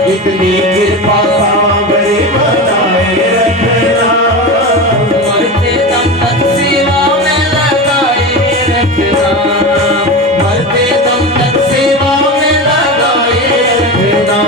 इतनी कृपा सांवरे बनाए रखना, मरते दम तक सेवा में लगाए रखना, मरते दम तक सेवा में लगाए रखना।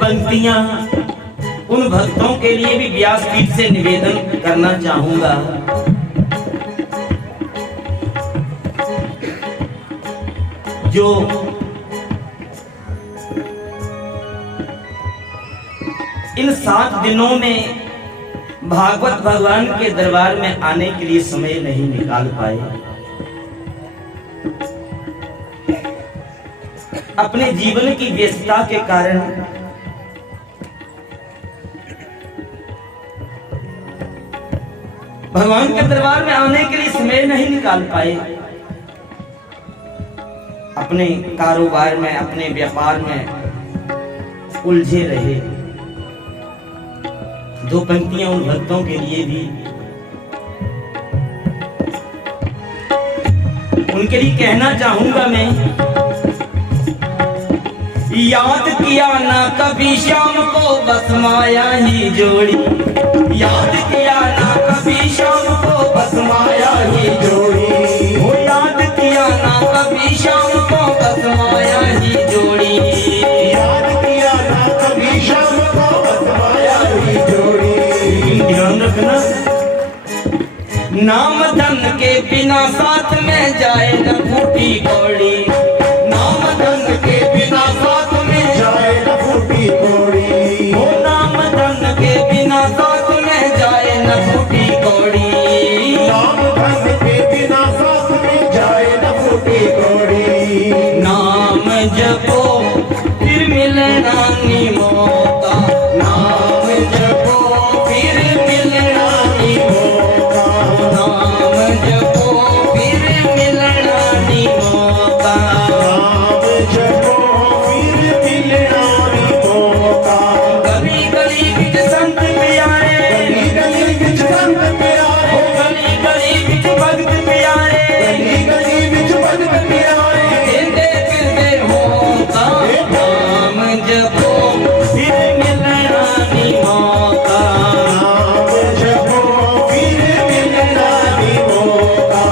पंक्तियां व्यासपीठ से निवेदन करना चाहूंगा, जो इन 7 दिनों में भागवत भगवान के दरबार में आने के लिए समय नहीं निकाल पाए, अपने जीवन की व्यस्तता के कारण भगवान के दरबार में आने के लिए समय नहीं निकाल पाए, अपने कारोबार में, अपने व्यापार में उलझे रहे। 2 पंक्तियां उन भक्तों के लिए भी, उनके लिए कहना चाहूंगा मैं। याद किया ना कभी शाम को बस माया ही जोड़ी, याद किया ना कभी शाम को बस माया ही जोड़ी, वो याद किया ना कभी शाम को बस माया ही जोड़ी, याद किया ना कभी शाम को बस माया ही जोड़ी। ध्यान रखना, नाम धन के बिना साथ में जाए न फूटी कौड़ी, नाम धन के बिना साथ में जाए न फूटी कौड़ी, वो नाम धन के बिना साथ में जाए न फूटी कौड़ी, नाम धन के बिना साथ में जाए न फूटी कौड़ी। नाम जपो फिर मिलना नी मौका, नाम जपो फिर मिलना नी मौका, नाम जपो फिर मिलना नी मौका, नाम जपो फिर मिलना नी मौका। गली गली बिच संत प्यारे, गली गली बिच संत प्यारे, गली गली बिच भक्त प्यारे, गली गली बिच भक्त प्यारे, कहते फिरते होता, नाम जपो फिर मिलना नी मौका, नाम जपो फिर मिलना नी मौका,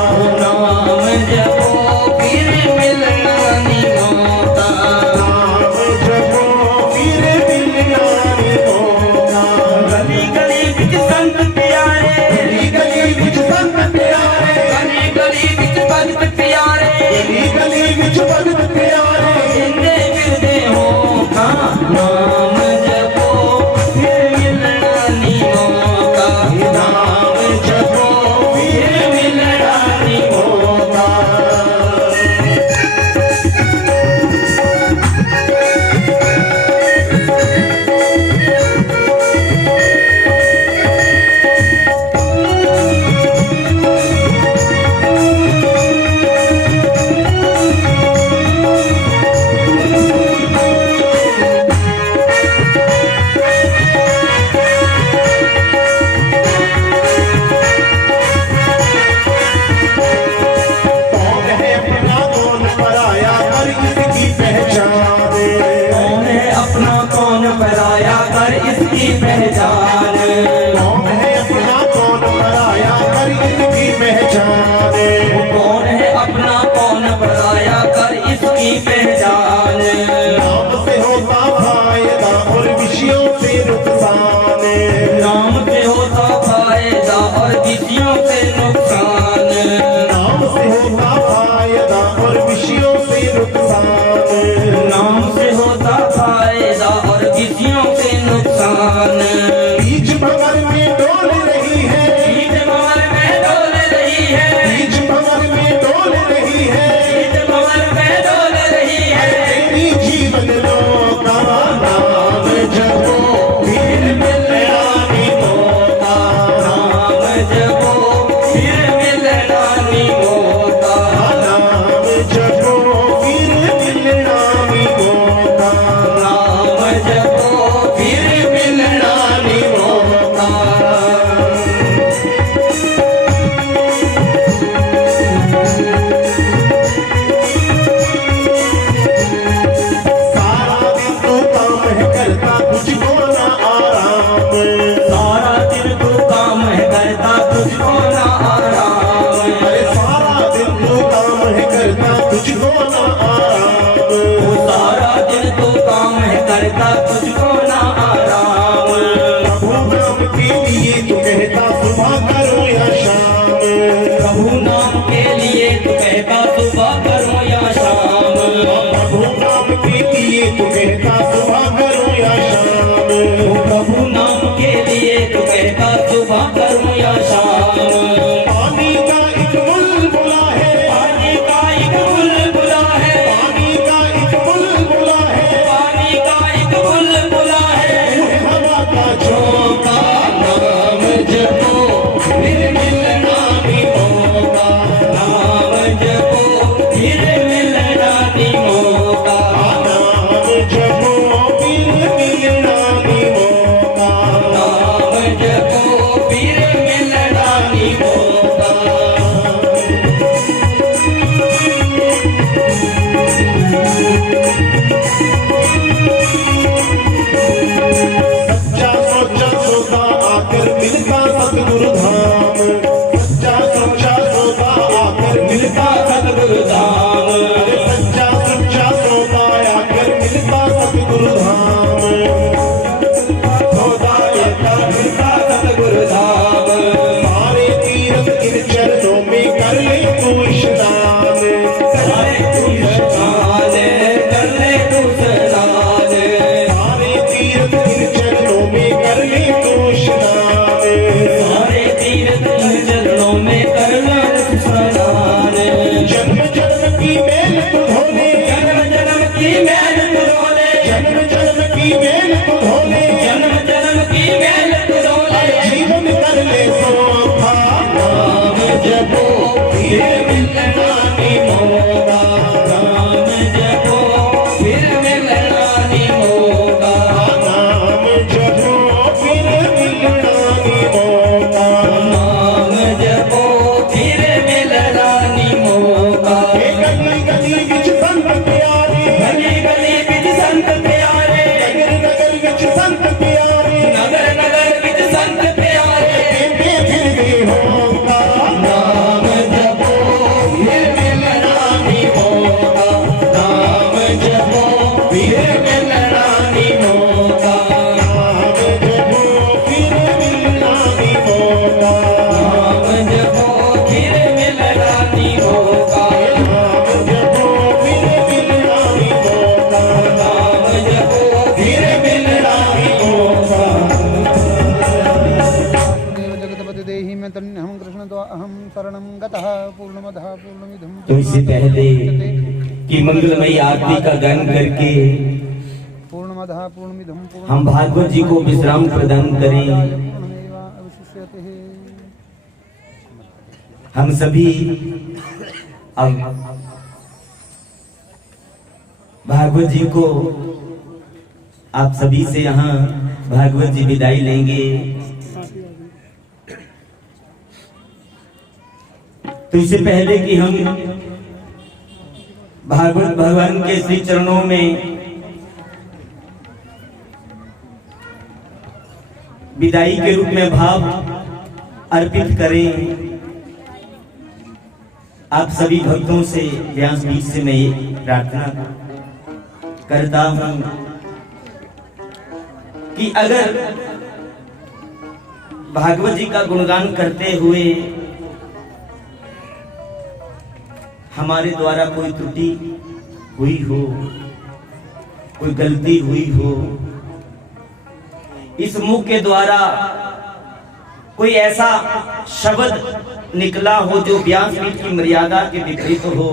नाम जपो फिर मिलना नी मौका, नाम जपो फिर मिलना नी मौका। गली गली बिच संत प्यारे, गली गली बिच संत प्यारे, गली गली बिच भक्त प्यारे, गली गली बिच भक्त प्यारे, कहते फिरते होता, नाम जपो फिर मिलना नी मौका, नाम जपो फिर मिलना नी मौका। कौन है अपना कौन पराया कर इसकी पहचान, कौन है अपना कौन पराया कर इसकी पहचान, कौन है अपना कौन पराया कर इसकी पहचान। कौन है अपना कौन पराया कर इसकी पहचान, नाम से होता फायदा और विषयों से नुकसान, नाम से होता फायदा और विषयों से नुकसान, नाम से होता फायदा और विषयों से नुकसान। नाम से होता फायदा और विषयों से नुकसान, बीच भंवर में डोल रही है, बीच भंवर में डोल रही है, बीच भंवर में डोल रही है, बीच भंवर में डोल रही है, तेरी जीवन लोका। नाम जपो फिर मिलना नी मौका, नाम जपो फिर मिलना नी मौका, नाम जपो फिर मिलना नी मौका, नाम जपो फिर मिलना नी मौका। सारा दिन तू काम है करता तुझको ना आराम, सारा दिन तू काम है करता तुझको ना आराम, प्रभु नाम के लिए तू कहता सुबह करो या शाम, प्रभु नाम के लिए तू कहता सुबह करो या शाम, प्रभु नाम के लिए तू कहता सुबह करो या शाम। पानी का एक बुलबुला है, पानी का एक बुलबुला है, पानी का एक बुलबुला है, पानी का एक बुलबुला है, हवा का झोंका, नाम जपो फिर मिलना भी होगा, नाम जपो फिर मिलना नहीं होगा, नाम जपो फिर मिलना भी होगा, नाम जपो फिर मिलना नहीं होगा। सच्चा सोचा सौदा आकर मिलता सतगुरु धाम, सच्चा सोचा सौदा आकर मिलता सतगुरु धाम, अरे सच्चा सच्चा सौदा आकर मिलता सतगुरु धाम, सौदा आकर मिलता सतगुरु धाम, सारे तीर्थ इन चरणों में कर ले तू स्नान, सारे तीर्थ कर ले तू स्नान, सारे तीर्थ इन चरणों में कर ले तू स्नान, सारे तीर्थ इन चरणों में कर ले तू स्नान। जन्म जन्म की मेल तू धोले, जन्म जन्म की मैल तू धोले, जन्म जन्म की मेल तू धोले, जन्म जन्म की मैल तू धोले, जीवन कर ले सौखा, नाम जपो फिर मिलना नहीं होगा, नाम जपो फिर मिलना नहीं होगा, नाम जपो फिर मिलना नहीं होगा। नाम जपो फिर मिलना नहीं होगा। ये गली गली विच संत प्यारे, गली गली बिच संत प्यारे, नगर नगर विच संत प्यारे, नगर नगर बिच संत प्यारे, कहते फिर भी होगा, नाम जपो फिर मिलना नहीं होगा, नाम जपो फिर मिलना नहीं होगा, नाम जपो फिर मिलना नहीं होगा, नाम जपो फिर मिलना नहीं होगा, नाम जपो फिर मिलना नहीं होगा, नाम जपो फिर मिलना नहीं होगा। देव जगतपति देहि में तन्यहं कृष्ण तो अहम शरणं गतः पूर्णमदः पूर्णमिदं तो इससे पहले कि मंगलमयी आरती का गान करके पूर्णमदः पूर्णमिदं हम भागवत जी को विश्राम प्रदान करें, पूर्णमेव अवशिष्यते। हम सभी अब भागवत जी को आप सभी से यहाँ भागवत जी विदाई लेंगे। तो इससे पहले कि हम भागवत भगवान के श्री चरणों में विदाई के रूप में भाव अर्पित करें, आप सभी भक्तों से व्यासपीठ से मैं ये प्रार्थना करता हूं कि अगर भागवत जी का गुणगान करते हुए हमारे द्वारा कोई त्रुटि हुई हो, कोई गलती हुई हो, इस मुख के द्वारा कोई ऐसा शब्द निकला हो जो व्यासपीठ की मर्यादा के विपरीत हो,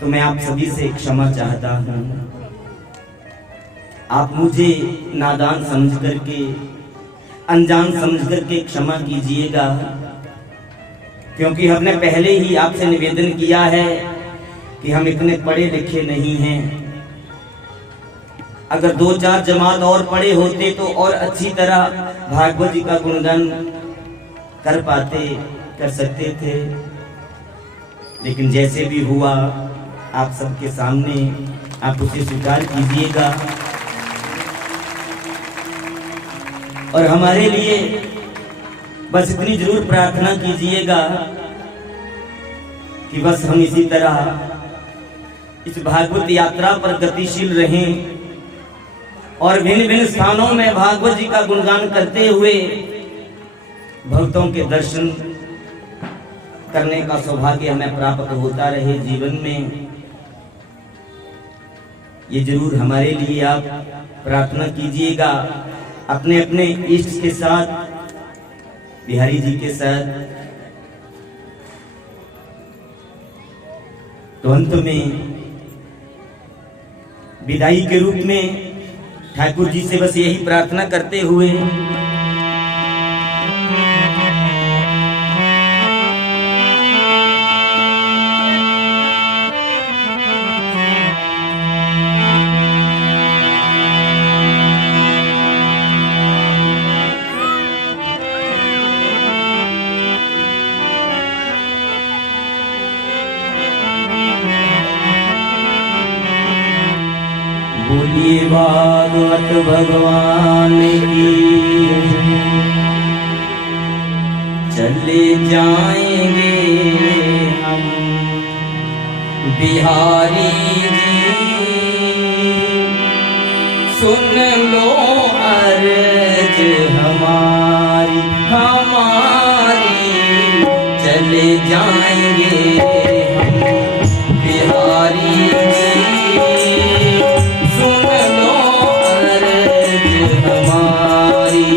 तो मैं आप सभी से क्षमा चाहता हूं। आप मुझे नादान समझ करके, अनजान समझ करके क्षमा कीजिएगा, क्योंकि हमने पहले ही आपसे निवेदन किया है कि हम इतने पढ़े लिखे नहीं हैं। अगर 2-4 जमात और पढ़े होते तो और अच्छी तरह भागवत जी का गुणगान कर पाते, कर सकते थे, लेकिन जैसे भी हुआ आप सबके सामने आप उसे स्वीकार कीजिएगा और हमारे लिए बस इतनी जरूर प्रार्थना कीजिएगा कि बस हम इसी तरह इस भागवत यात्रा पर गतिशील रहें और भिन्न भिन्न स्थानों में भागवत जी का गुणगान करते हुए भक्तों के दर्शन करने का सौभाग्य हमें प्राप्त होता रहे जीवन में, ये जरूर हमारे लिए आप प्रार्थना कीजिएगा अपने अपने इष्ट के साथ, बिहारी जी के साथ। तो अंत में विदाई के रूप में ठाकुर जी से बस यही प्रार्थना करते हुए बोलिए भागवत भगवान की, चले जाएंगे हम बिहारी जी, सुन लो अर्ज हमारी हमारी, चले जाएंगे हम बिहारी जी, सुन लो अर्ज हमारी,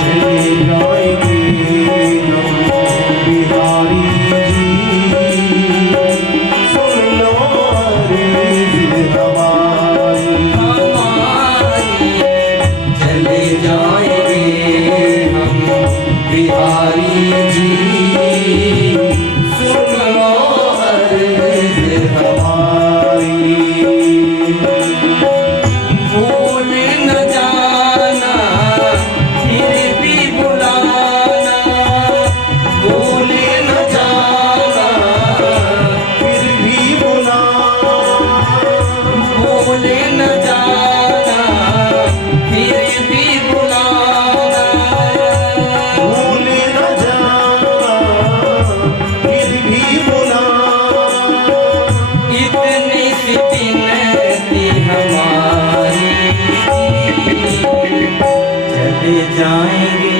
चले जाएंगे हम बिहारी जी, सुन लो अर्ज हमारी, चले जाएंगे हम बिहारी जी, सुन लो अर्ज हमारी। भूल न जाना फिर भी बुलाना, भूल न जाना फिर भी बुलाना, भूल न जाना फिर भी बुलाना, भूल न जाना फिर भी बुलाना, इतनी सी विनती हमारी, चले जाएंगे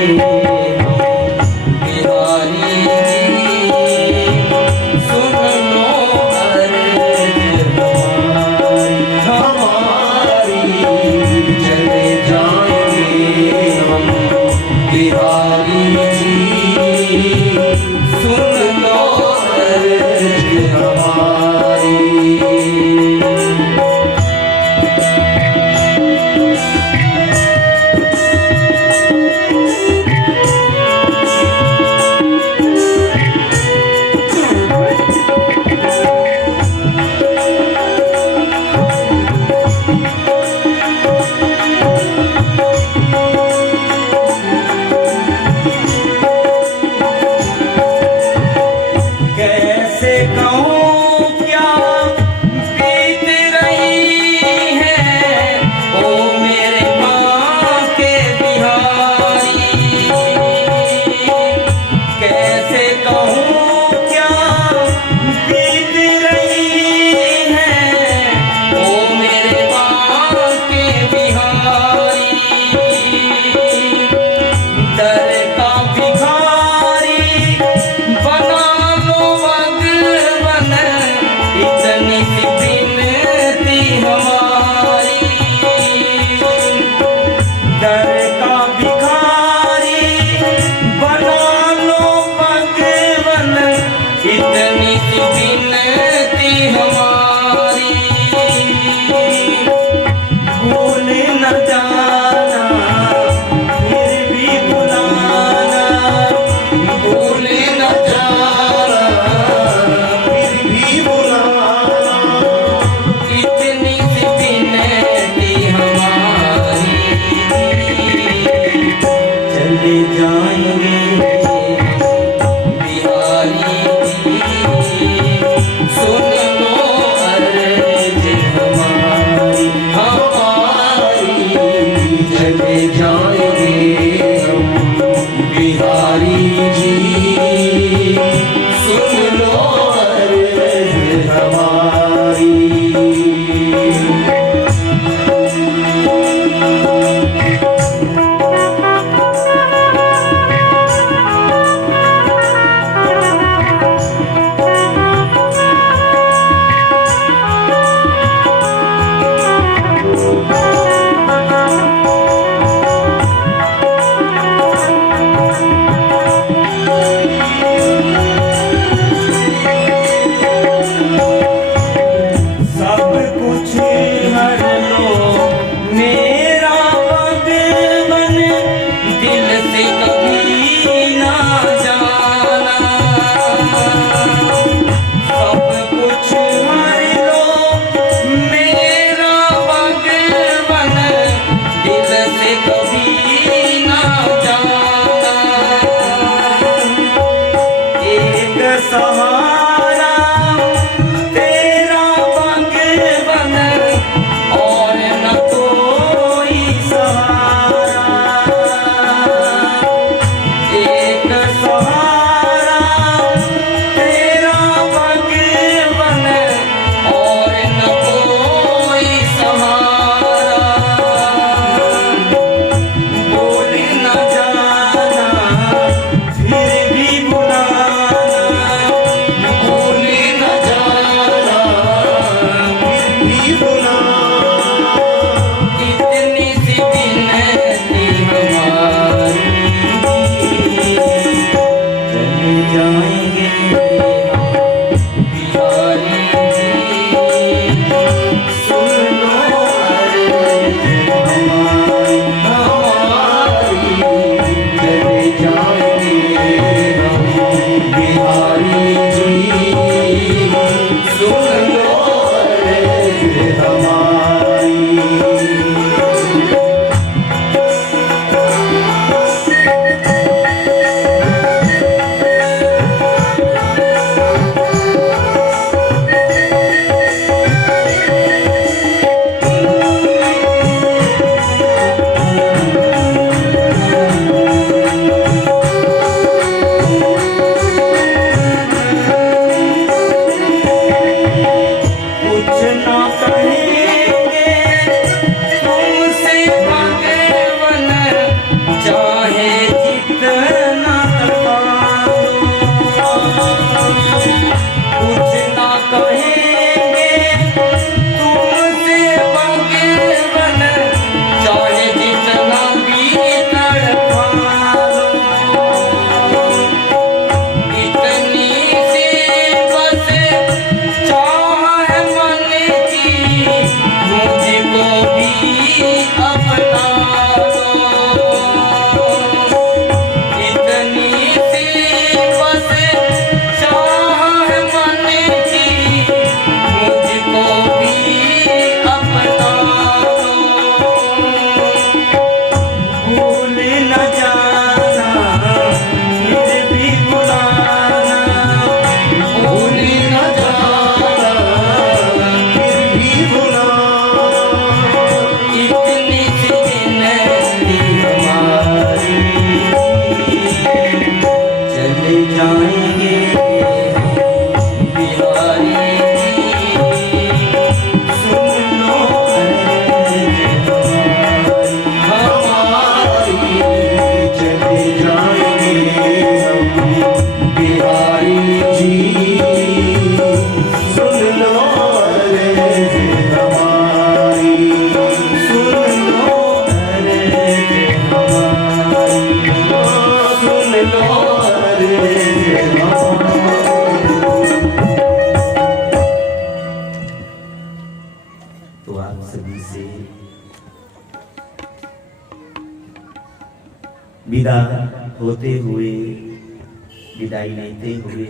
हम बिहारी जी, सुन लो अर्ज हमारी, चले जाएंगे हम बिहारी जी, सुन लो अर्ज हमारी। तो आप सभी से विदा होते हुए, विदाई लेते हुए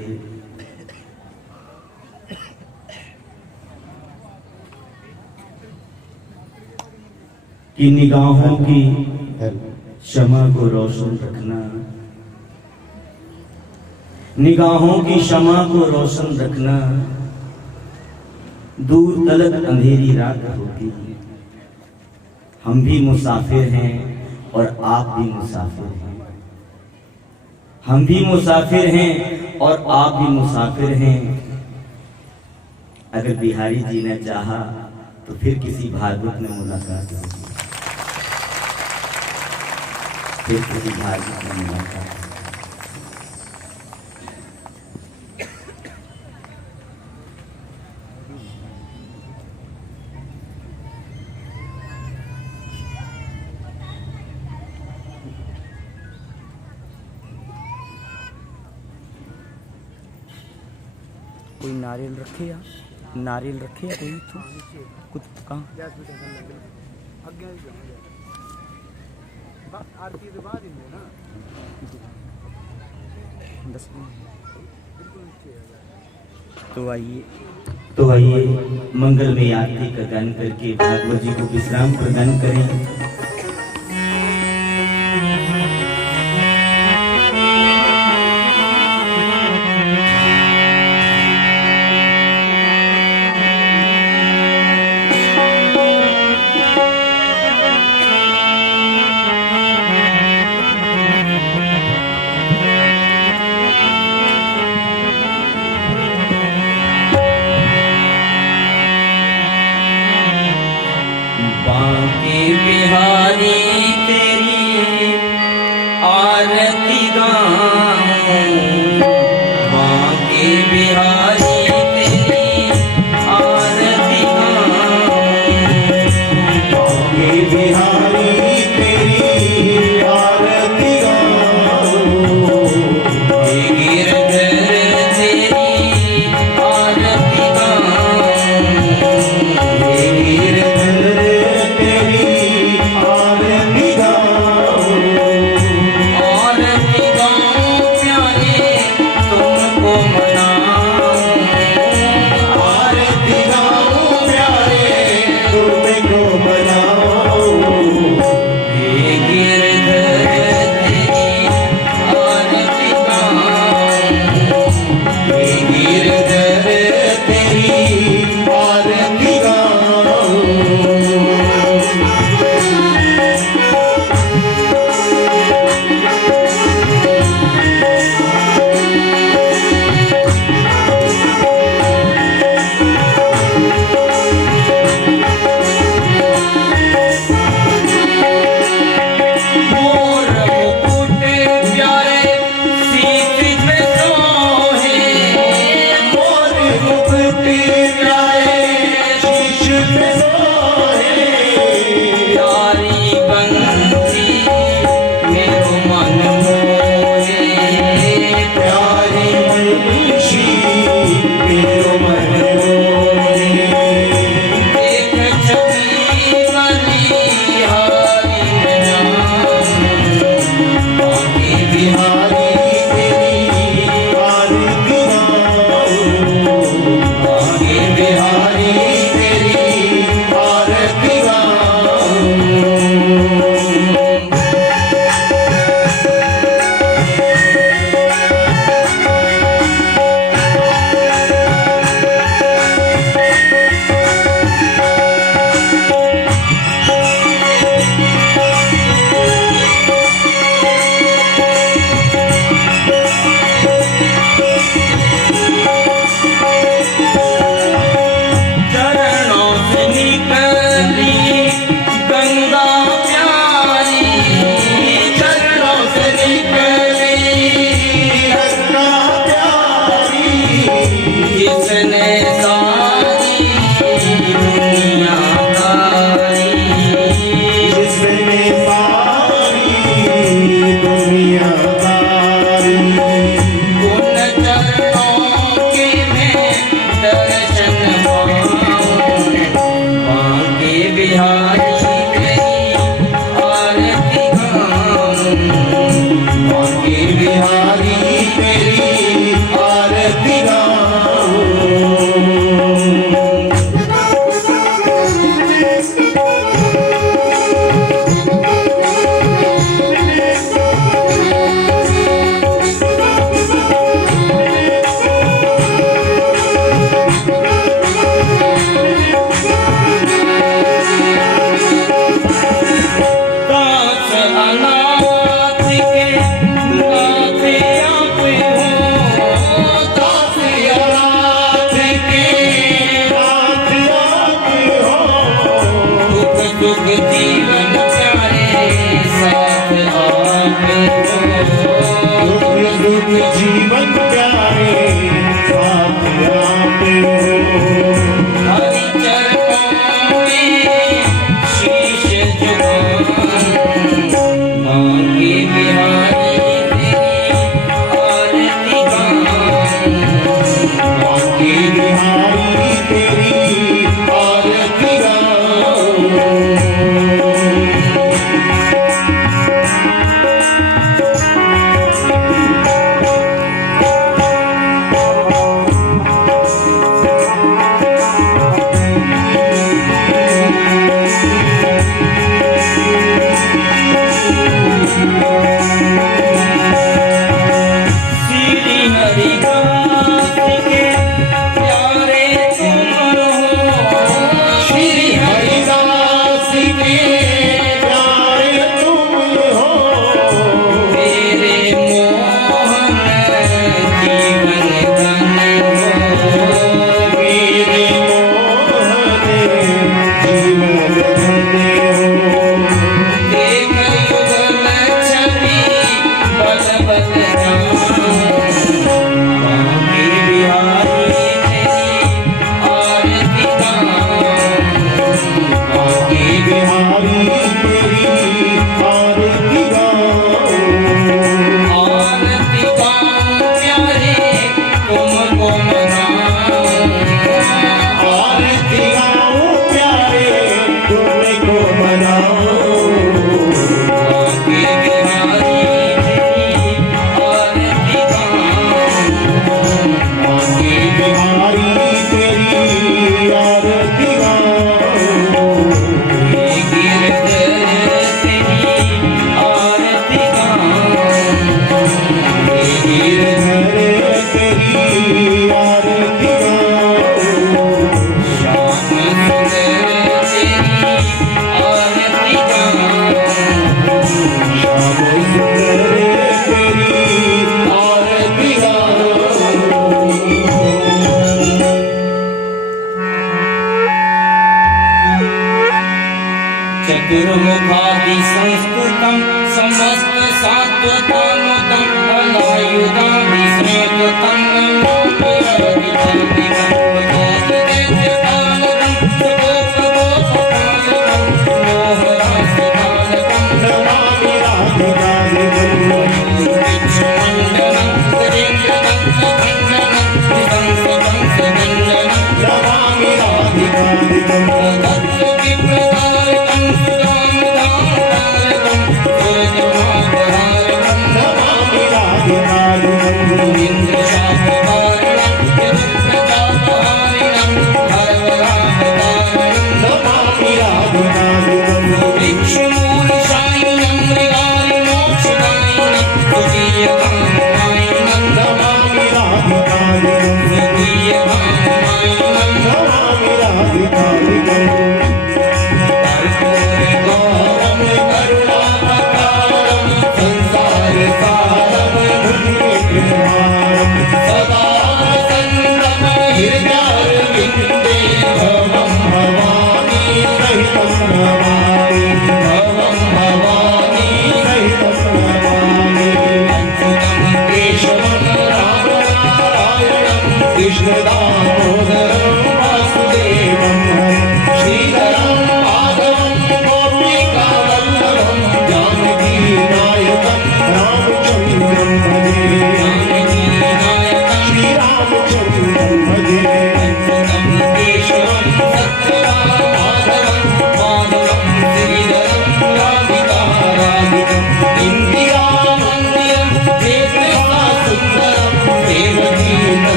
कि निगाहों की क्षमा को रोशन रखना, निगाहों की क्षमा को रोशन रखना, दूर तलक अंधेरी रात होगी। हम भी मुसाफिर हैं और आप भी मुसाफिर हैं, हम भी मुसाफिर हैं और आप भी मुसाफिर हैं। अगर बिहारी जी ने चाहा तो फिर किसी भागवत में मुलाकात होगी, फिर किसी भागवत में मुलाकात होगी। कोई नारियल रखे या नारियल रखे या कोई तो कुछ कहाँ दस तो आइए मंगल में आरती का गान करके भागवत जी को विश्राम प्रदान करें। बांके बिहारी जीवन प्यारे साथ आते हो। हरि चरणों में शीश झुकाऊं, बांके बिहारी तेरी आरती गाऊं, बांके बिहारी तेरी आरती गाऊं। श्री हरिदास के प्यारे तुम हो, श्री हरिदास के प्यारे तुम हो। तेरे मोहन जीवन धन हो, मेरे मोहन जीवन धन्य हो। देख युगल छवि बल बल जाऊं, बांके बिहारी तेरी आरती गाऊं, बांके बिहारी तेरी आरती गाऊं। आरती गाऊं प्यारे तुमको मनाऊं, आरती गाऊं प्यारे तुमको मनाऊं। बांके बिहारी तेरी आरती गाऊं, बांके बिहारी तेरी आरती गाऊं। ये गिरधर तेरी आरती गाऊं, ये गिरधर तेरी आरती गाऊं। श्याम सुंदर तेरी आरती गाऊं, श्याम सुंदर तेरी आरती गाऊं। चतुर्मुखादि संस्कृतं समस्त सात्वतानुतं अनायुधादि स्मृतं नमामि हरिचन्द्रिकं सुगोपगोपपालकं मोहरासपालकं नमामि राधिकाधिपं विच्छमण्डनं सुरेन्द्रगन्धखण्डनं विशंसकंसगञ्जनं नमामि राधिकाधिपं तत्त्वविप्रदायकं सुदामदामपालकं सुरगमापहारकं नमामि राधिकाधिपं इन्द्रशापवारणं यदुप्रतापहारिणं हरवरावतारणं नमामि राधिकाधिपं भिक्षुमूलशायिनं मृगारिमोक्षदायिनं सुदीयकाममायिनं नमामि राधिकाधिपं सुदीयकाममायिनं नमामि राधिकाधिपं कर्पूरगौरं करुणावतारं संसारसारं भुजगेन्द्रहारं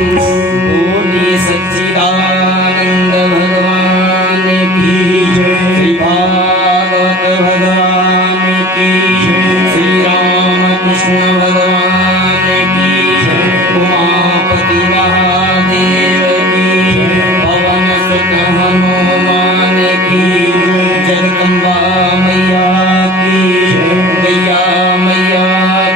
बोलिए सच्चिदानंद भगवान की जय। श्री भागवत भगवान की जय। श्री राम कृष्ण भगवान की जय। उमापति महादेव की जय। पवन सुत हनुमान की जय। जगदम्बा मैया की जय। गैया मैया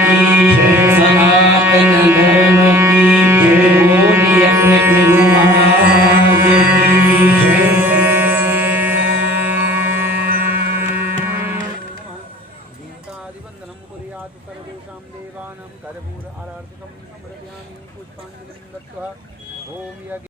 की जय। सनातन धर्म की जय। बोलिए अपने गुरु महाराज की जय। गीतादिवन्दनं कुर्यात् सर्वेषां देवानां कर्पूर आरार्तिकं समर्पयामि पुष्पाञ्जलिं दत्त्वा ॐ